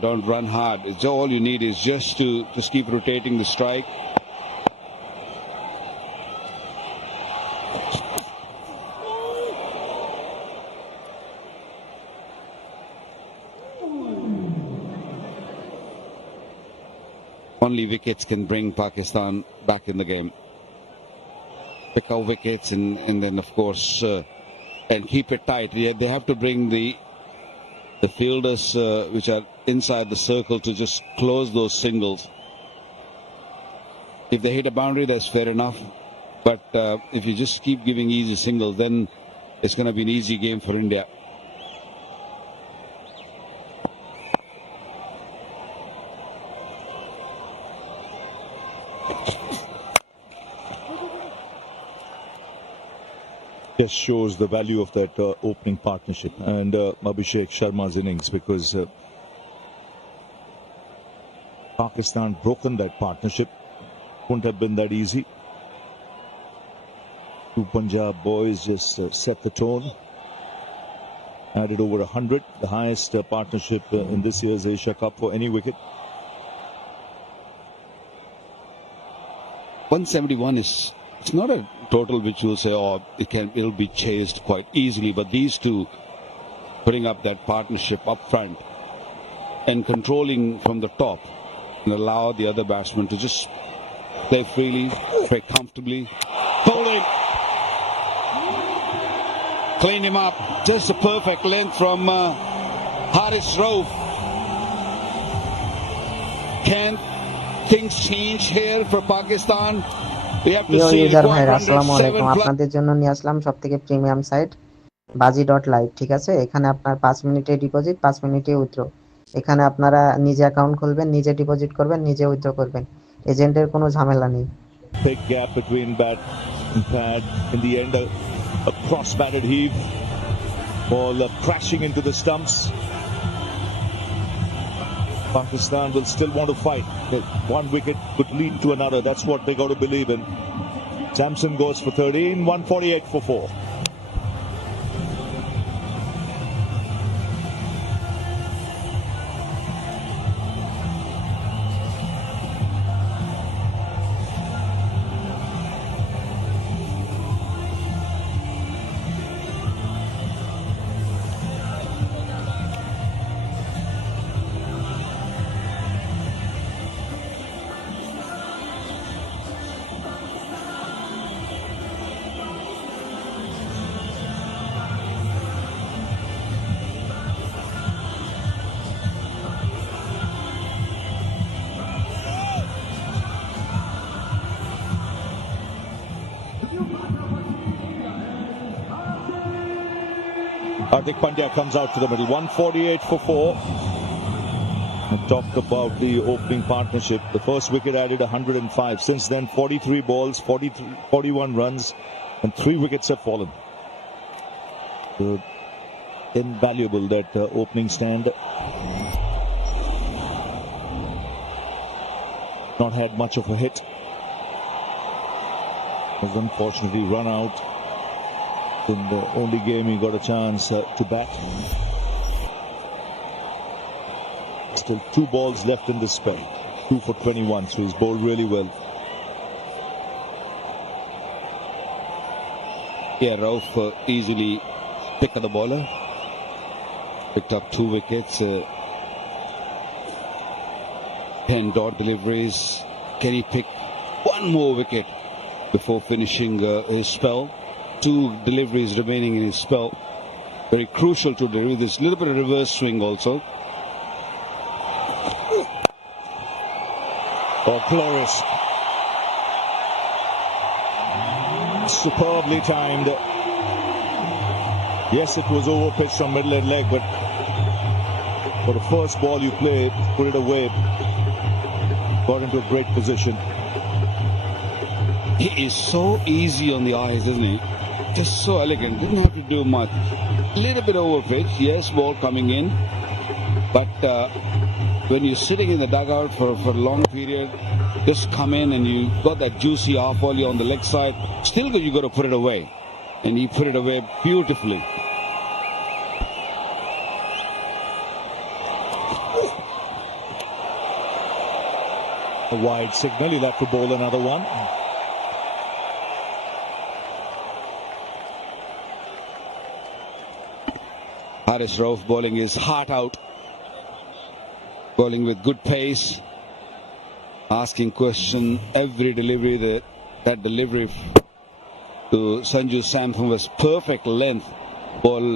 don't run hard, it's all you need is just to keep rotating the strike. Only wickets can bring Pakistan back in the game. Pick out wickets and then of course and keep it tight. Yeah, they have to bring the fielders which are inside the circle to just close those singles. If they hit a boundary, that's fair enough. But if you just keep giving easy singles, then it's going to be an easy game for India. Just shows the value of that opening partnership and Abhishek Sharma's innings, because Pakistan broken that partnership. Wouldn't have been that easy. Two Punjab boys just set the tone. Added over 100, the highest partnership in this year's Asia Cup for any wicket. 171 is, it's not a total which you'll say, oh, it'll be chased quite easily, but these two putting up that partnership up front and controlling from the top and allow the other batsmen to just play freely, play comfortably. Bowling! Clean him up. Just a perfect length from Haris Rauf. Can things change here for Pakistan? প্রিয় user ভাইরা আসসালামু আলাইকুম, আপনাদের জন্য নিয়ে আসলাম সবথেকে premium site bazi.live। ঠিক আছে, এখানে আপনার 5 মিনিটে ডিপোজিট, 5 মিনিটে উইথড্র। এখানে আপনারা নিজে অ্যাকাউন্ট খুলবেন, নিজে ডিপোজিট করবেন, নিজে উইথড্র করবেন, এজেন্টের কোনো ঝামেলা নেই। Big gap between bat and pad. In the end, a cross-batted heave, ball crashing into the stumps. Pakistan will still want to fight. One wicket could lead to another. That's what they got to believe in. Samson goes for 13, 148 for 4. Hardik Pandya comes out to the middle, 148 for 4. I talked about the opening partnership. The first wicket added 105. Since then, 43 balls, 41 runs, and 3 wickets have fallen. Invaluable, that opening stand. Not had much of a hit. Has unfortunately run out. In the only game he got a chance to bat. Still 2 balls left in this spell. 2 for 21, so he's bowled really well. Yeah, Rauf easily picked the bowler. Picked up 2 wickets. 10 dot deliveries. Can he pick 1 more wicket before finishing his spell? 2 deliveries remaining in his spell. Very crucial to deliver this. Little bit of reverse swing also. Oh, glorious. Superbly timed. Yes, it was over pitched on middle and leg, but for the first ball you play, put it away. Got into a great position. He is so easy on the eyes, isn't he? just so elegant. Didn't have to do much. Little bit over pitch. Yes, ball coming in. But when you're sitting in the dugout for a long period, just come in and you got that juicy half volley on the leg side. Still, you got to put it away. And he put it away beautifully. A wide signal. He'll have to bowl another one. Haris Rauf bowling his heart out. Bowling with good pace. Asking question. Every delivery, that delivery to Sanju Samson was perfect length. Ball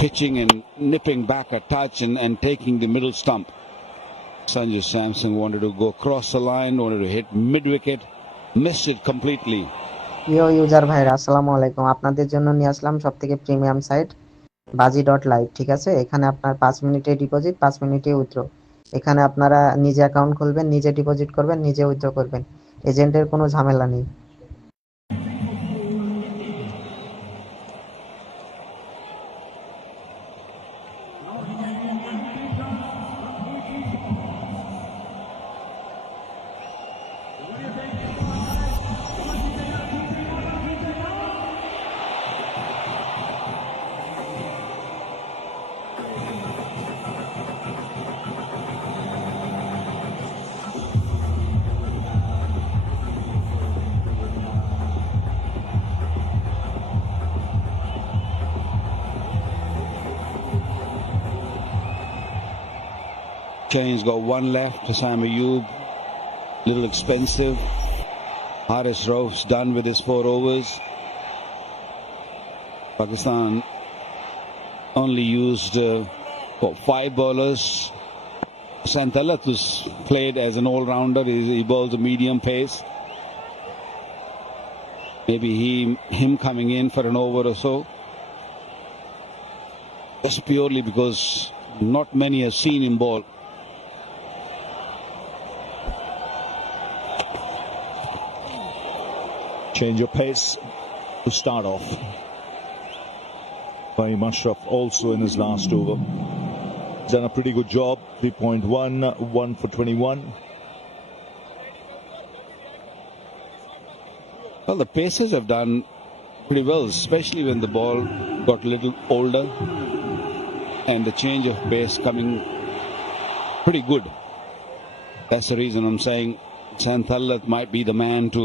pitching and nipping back a touch and taking the middle stump. Sanju Samson wanted to go across the line, wanted to hit mid-wicket, missed it completely. প্রিয় user ভাইরা আসসালামু আলাইকুম, আপনাদের জন্য নিয়ে আসলাম সবথেকে premium site bazi.live। ঠিক আছে, এখানে আপনার 5 মিনিটে ডিপোজিট, 5 মিনিটে উইথড্র। এখানে আপনারা নিজে অ্যাকাউন্ট খুলবেন, নিজে ডিপোজিট করবেন, নিজে উইথড্র করবেন। এজেন্টের কোনো ঝামেলা নেই। Chain's got one left to Sam Ayub. Little expensive. Haris Rauf's done with his 4 overs. Pakistan only used 5 bowlers. Santalat was played as an all-rounder. He bowls a medium pace. Maybe him coming in for an over or so. Just purely because not many have seen him bowl. Change of pace to start off. Fahim Ashraf also in his last over. He's done a pretty good job. 3.1, 1 for 21. Well, the pacers have done pretty well, especially when the ball got a little older and the change of pace coming pretty good. That's the reason I'm saying Santalat might be the man to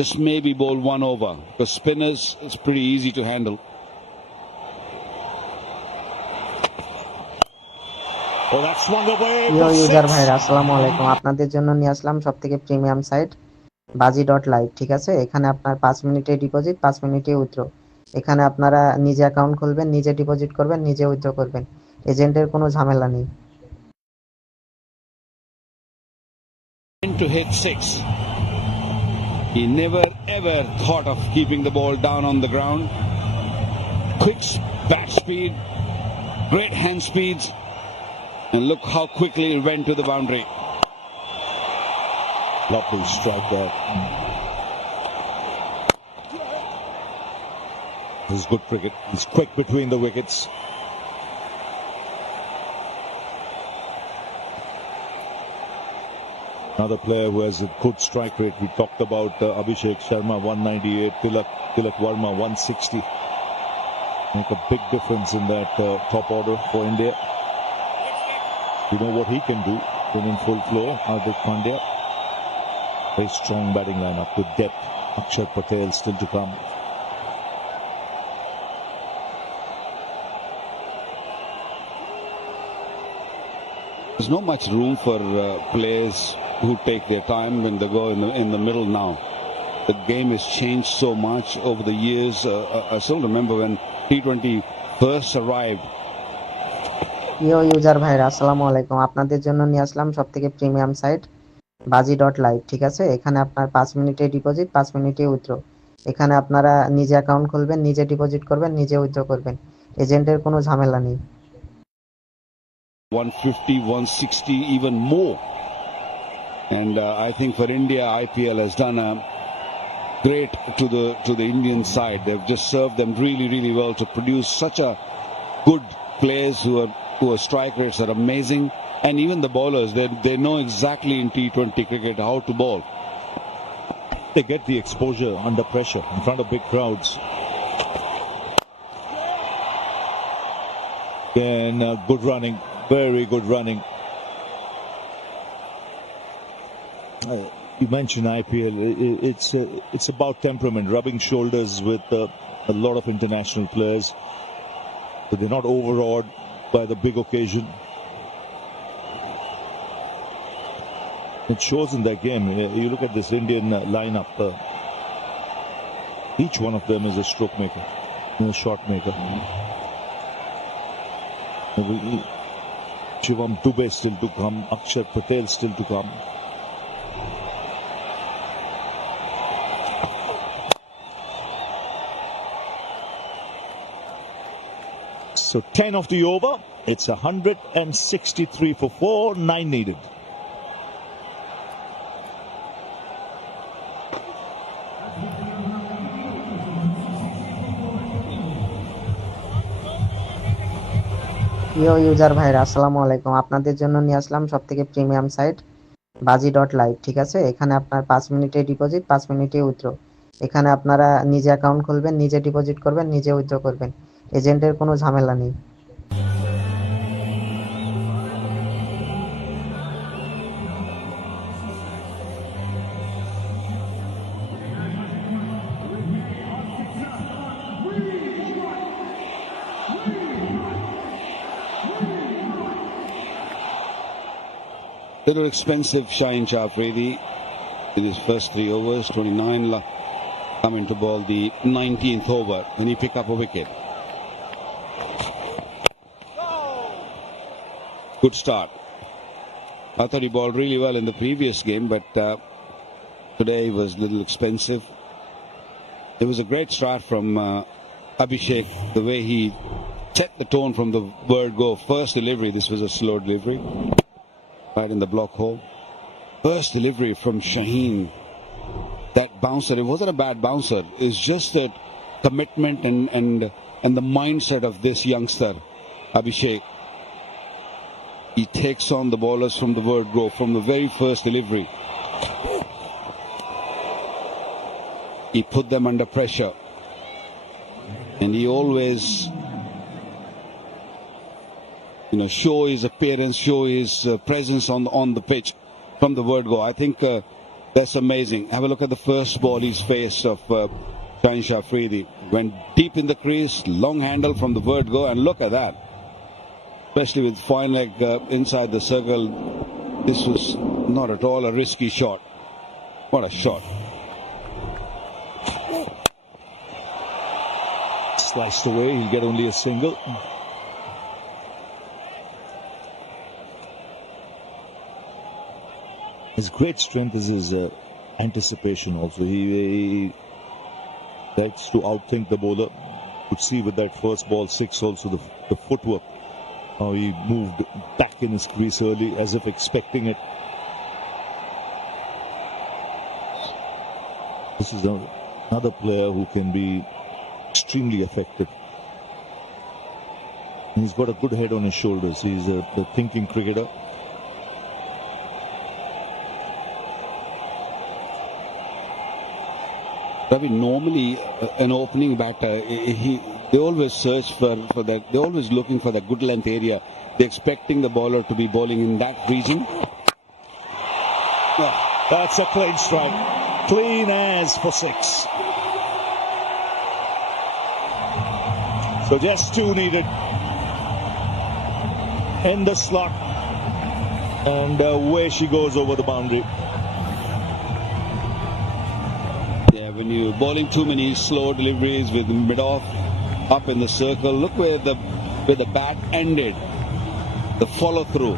just maybe bowl 1 over, because spinners is pretty easy to handle. Oh, that's swung away. প্রিয় user ভাইরা আসসালামু আলাইকুম, আপনাদের জন্য নিয়ে আসলাম সবথেকে premium site bazi.live। ঠিক আছে, এখানে আপনার 5 মিনিটে ডিপোজিট, 5 মিনিটে উইথড্র। এখানে আপনারা নিজে অ্যাকাউন্ট খুলবেন, নিজে ডিপোজিট করবেন, নিজে উইথড্র করবেন। এজেন্টের কোনো ঝামেলা নেই। To hit 6. He never ever thought of keeping the ball down on the ground. Quick bat speed, great hand speeds, and look how quickly it went to the boundary. Lovely strike there. This is good cricket. He's quick between the wickets. Another player who has a good strike rate. We talked about Abhishek Sharma 198, Tilak Varma 160. Make a big difference in that top order for India. You know what he can do when in full flow. Hardik Pandya, very strong batting lineup with depth. Akshar Patel still to come. There's not much room for players who take their time when they go in the middle now. The game has changed so much over the years. I still remember when T20 first arrived. প্রিয় user ভাইরা আসসালামু আলাইকুম, আপনাদের জন্য নিয়ে আসলাম সবথেকে premium site bazi.live। ঠিক আছে, এখানে আপনার 5 মিনিটে ডিপোজিট, 5 মিনিটে উইথড্র। এখানে আপনারা নিজে অ্যাকাউন্ট খুলবেন, নিজে ডিপোজিট করবেন, নিজে উইথড্র করবেন। এজেন্টের কোনো ঝামেলা নেই। 150, 160, even more. And I think for India, IPL has done a great to the Indian side. They've just served them really well to produce such a good players who are strike rates are amazing, and even the bowlers they know exactly in T20 cricket how to bowl. They get the exposure under pressure in front of big crowds. Again, good running, very good running. You mentioned IPL. It's about temperament, rubbing shoulders with a lot of international players. But they're not overawed by the big occasion. It shows in their game. You look at this Indian lineup. Each one of them is a stroke maker, a shot maker. Shivam Dubey still to come. Akshar Patel still to come. So 10 of the over. It's 163 for 4, 9 needed. প্রিয় user ভাইরা আসসালামু আলাইকুম, আপনাদের জন্য নিয়ে আসলাম সবথেকে premium site bazi.live। ঠিক আছে, এখানে আপনার 5 মিনিটে ডিপোজিট, 5 মিনিটে উইথড্র। এখানে আপনারা নিজে অ্যাকাউন্ট খুলবেন, নিজে ডিপোজিট করবেন, নিজে উইথড্র করবেন। এজেন্টের কোনো ঝামেলা নেই। Little expensive Shaheen Shah Afridi in his first 3 overs, 29 coming to bowl the 19th over when he pick up a wicket. Good start. I thought he bowled really well in the previous game, but today was a little expensive. It was a great start from Abhishek, the way he set the tone from the word go. First delivery, this was a slow delivery. Right in the block hole. First delivery from Shaheen. That bouncer, it wasn't a bad bouncer. It's just that commitment and the mindset of this youngster, Abhishek. He takes on the bowlers from the word go, from the very first delivery. He put them under pressure. And he always show his appearance, show his presence on the pitch from the word go. I think that's amazing. Have a look at the first ball he's faced of Shaheen Shah Afridi. Went deep in the crease, long handle from the word go, and look at that. Especially with fine leg inside the circle. This was not at all a risky shot. What a shot. Sliced away, he'll get only a single. His great strength is his anticipation also. He likes to outthink the bowler. Could see with that first ball 6 also the footwork. How he moved back in his crease early as if expecting it. This is another player who can be extremely effective. And he's got a good head on his shoulders. He's a thinking cricketer. Ravi, normally an opening batter, they always search for that. They're always looking for that good length area. They're expecting the bowler to be bowling in that region. Yeah, that's a clean strike. Clean as for 6. So just 2 needed in the slot. And away she goes over the boundary. When you're bowling too many slow deliveries with mid-off up in the circle, look where the bat ended. The follow-through.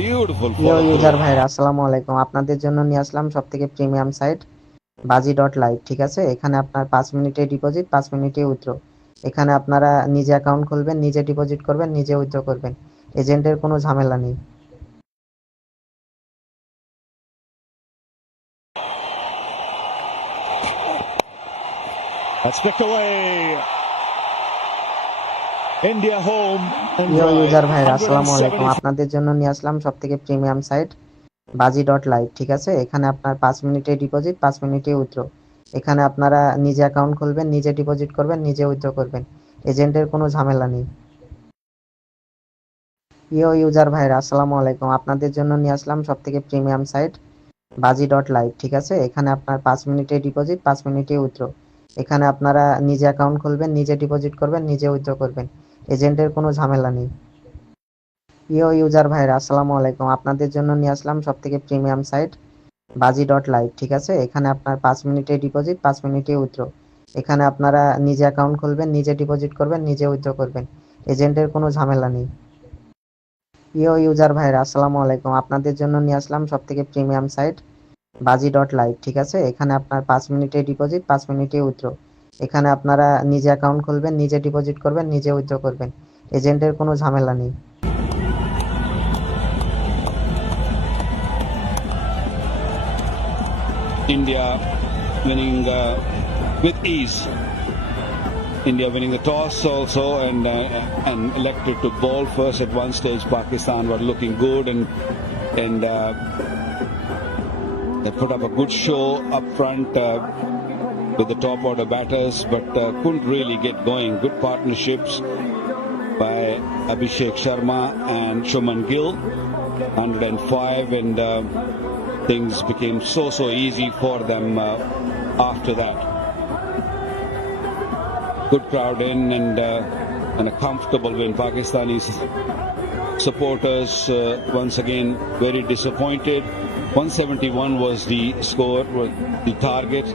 Beautiful follow-through. User ভাইরা আসসালামু আলাইকুম, আপনাদের জন্য নিয়ে আসলাম সবথেকে premium site bazi.live। ঠিক আছে, এখানে আপনার 5 মিনিটে ডিপোজিট, 5 মিনিটে উইথড্র। এখানে আপনারা নিজে অ্যাকাউন্ট খুলবেন, নিজে ডিপোজিট করবেন, নিজে উইথড্র করবেন। এজেন্টের কোনো ঝামেলা নেই। That's flicked away. India home. প্রিয় ইউজার ভাইরা আসসালামু আলাইকুম, আপনাদের জন্য নিয়ে আসলাম সবথেকে প্রিমিয়াম সাইট bazi.live। ঠিক আছে, এখানে আপনার 5 মিনিটে ডিপোজিট, 5 মিনিটে উইথড্র। এখানে আপনারা নিজে অ্যাকাউন্ট খুলবেন, নিজে ডিপোজিট করবেন, নিজে উইথড্র করবেন, এজেন্টের কোনো ঝামেলা নেই। প্রিয় ইউজার ভাইরা আসসালামু আলাইকুম, আপনাদের জন্য নিয়ে আসলাম সবথেকে প্রিমিয়াম সাইট bazi.live। ঠিক আছে, এখানে আপনার 5 মিনিটে ডিপোজিট, 5 মিনিটে উইথড্র। এখানে আপনারা নিজে অ্যাকাউন্ট খুলবেন, নিজে ডিপোজিট করবেন, নিজে উইথড্র করবেন, এজেন্টের কোনো ঝামেলা নেই। প্রিয় ইউজার ভাইরা আসসালামু আলাইকুম, আপনাদের জন্য নিয়ে আসলাম সবথেকে প্রিমিয়াম সাইট bazi.live। ঠিক আছে, এখানে আপনার 5 মিনিটে ডিপোজিট, 5 মিনিটে উইথড্র। এখানে আপনারা নিজে অ্যাকাউন্ট খুলবেন, নিজে ডিপোজিট করবেন, নিজে উইথড্র করবেন, এজেন্টের কোনো ঝামেলা নেই। প্রিয় ইউজার ভাইরা আসসালামু আলাইকুম, আপনাদের জন্য নিয়ে আসলাম সবথেকে প্রিমিয়াম সাইট bazi.live। ঠিক আছে, এখানে আপনার 5 মিনিটে ডিপোজিট, 5 মিনিটে উইথড্র। এখানে আপনারা নিজে অ্যাকাউন্ট খুলবেন, নিজে ডিপোজিট করবেন, নিজে উইথড্র করবেন, এজেন্টের কোনো ঝামেলা নেই। India winning with ease. India winning the toss also and elected to bowl first. At one stage, Pakistan were looking good and they put up a good show up front with the top order batters, but couldn't really get going. Good partnerships by Abhishek Sharma and Shuman Gill, 105, and things became so easy for them after that. Good crowd in and a comfortable win. Pakistani supporters once again very disappointed. 171 was the score, was the target,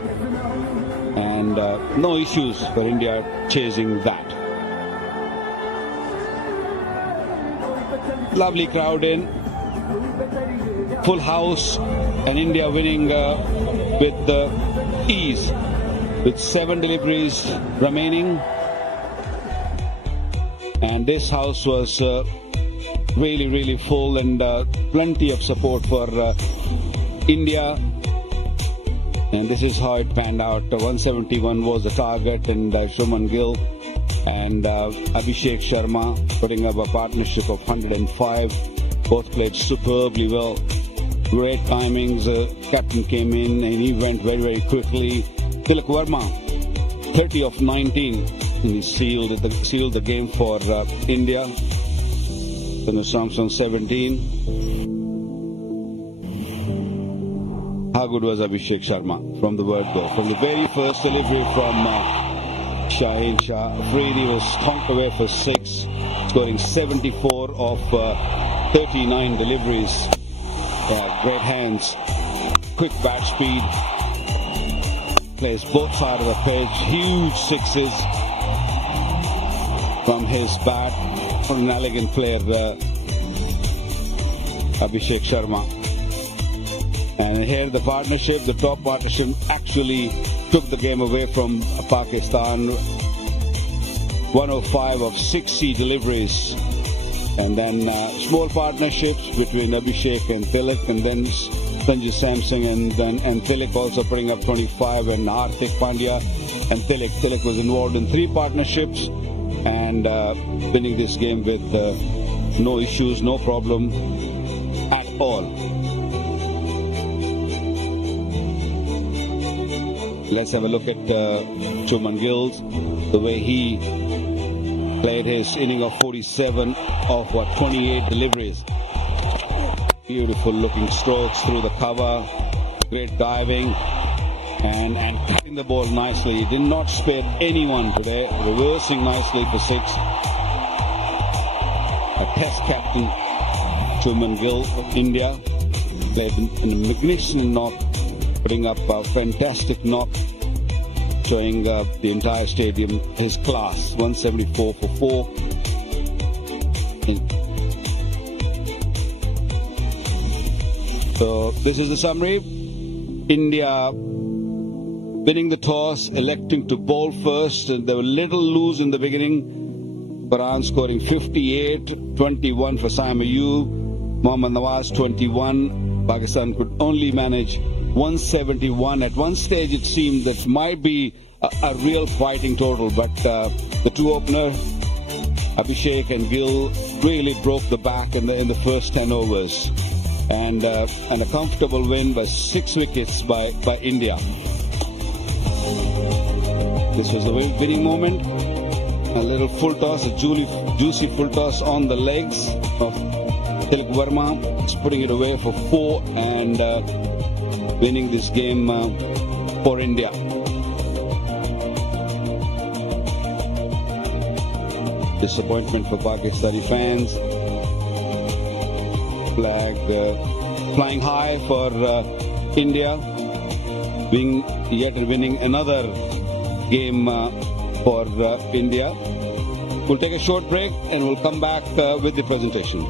and no issues for India chasing that. Lovely crowd in, full house, and India winning with ease, with 7 deliveries remaining, and this house was really full, and plenty of support for India, and this is how it panned out. 171 was the target, and Shuman Gill and Abhishek Sharma putting up a partnership of 105. Both played superbly well. Great timings. Captain came in and he went very quickly. Tilak Verma, 30 of 19, and he sealed the game for India. Dennis Thompson 17. How good was Abhishek Sharma from the word go? From the very first delivery from Shaheen Shah, Afridi was stomped away for 6, scoring 74 of 39 deliveries. Great hands, quick bat speed, plays both sides of the pitch, huge sixes from his bat. An elegant player, Abhishek Sharma. And here the partnership, the top partnership actually took the game away from Pakistan. 105 of 60 deliveries. And then small partnerships between Abhishek and Tilak, and then Sanju Samsung and Tilak also putting up 25, and Hardik Pandya and Tilak. Tilak was involved in 3 partnerships and winning this game with no issues, no problem at all. Let's have a look at Shuman Gill, the way he played his inning of 47 of 28 deliveries. Beautiful looking strokes through the cover, great diving and cutting the ball nicely. He did not spare anyone today, reversing nicely for 6. A test captain, Shuman Gill of India, played a magnificent knock, putting up a fantastic knock, showing the entire stadium his class. 174 for 4. So this is the summary. India winning the toss, electing to bowl first, and they were a little loose in the beginning. Farhan scoring 58, 21 for Saim Ayub, Mohammad Nawaz 21. Pakistan could only manage 171. At one stage it seemed that might be a real fighting total. But the two opener, Abhishek and Gill, really broke the back in the first 10 overs. And a comfortable win by 6 wickets by India. This was the winning moment. A little full toss, a juicy full toss on the legs of Tilak Verma. He's putting it away for 4 and winning this game for India. Disappointment for Pakistani fans. Flag flying high for India, winning another game for India. We'll take a short break and we'll come back with the presentation.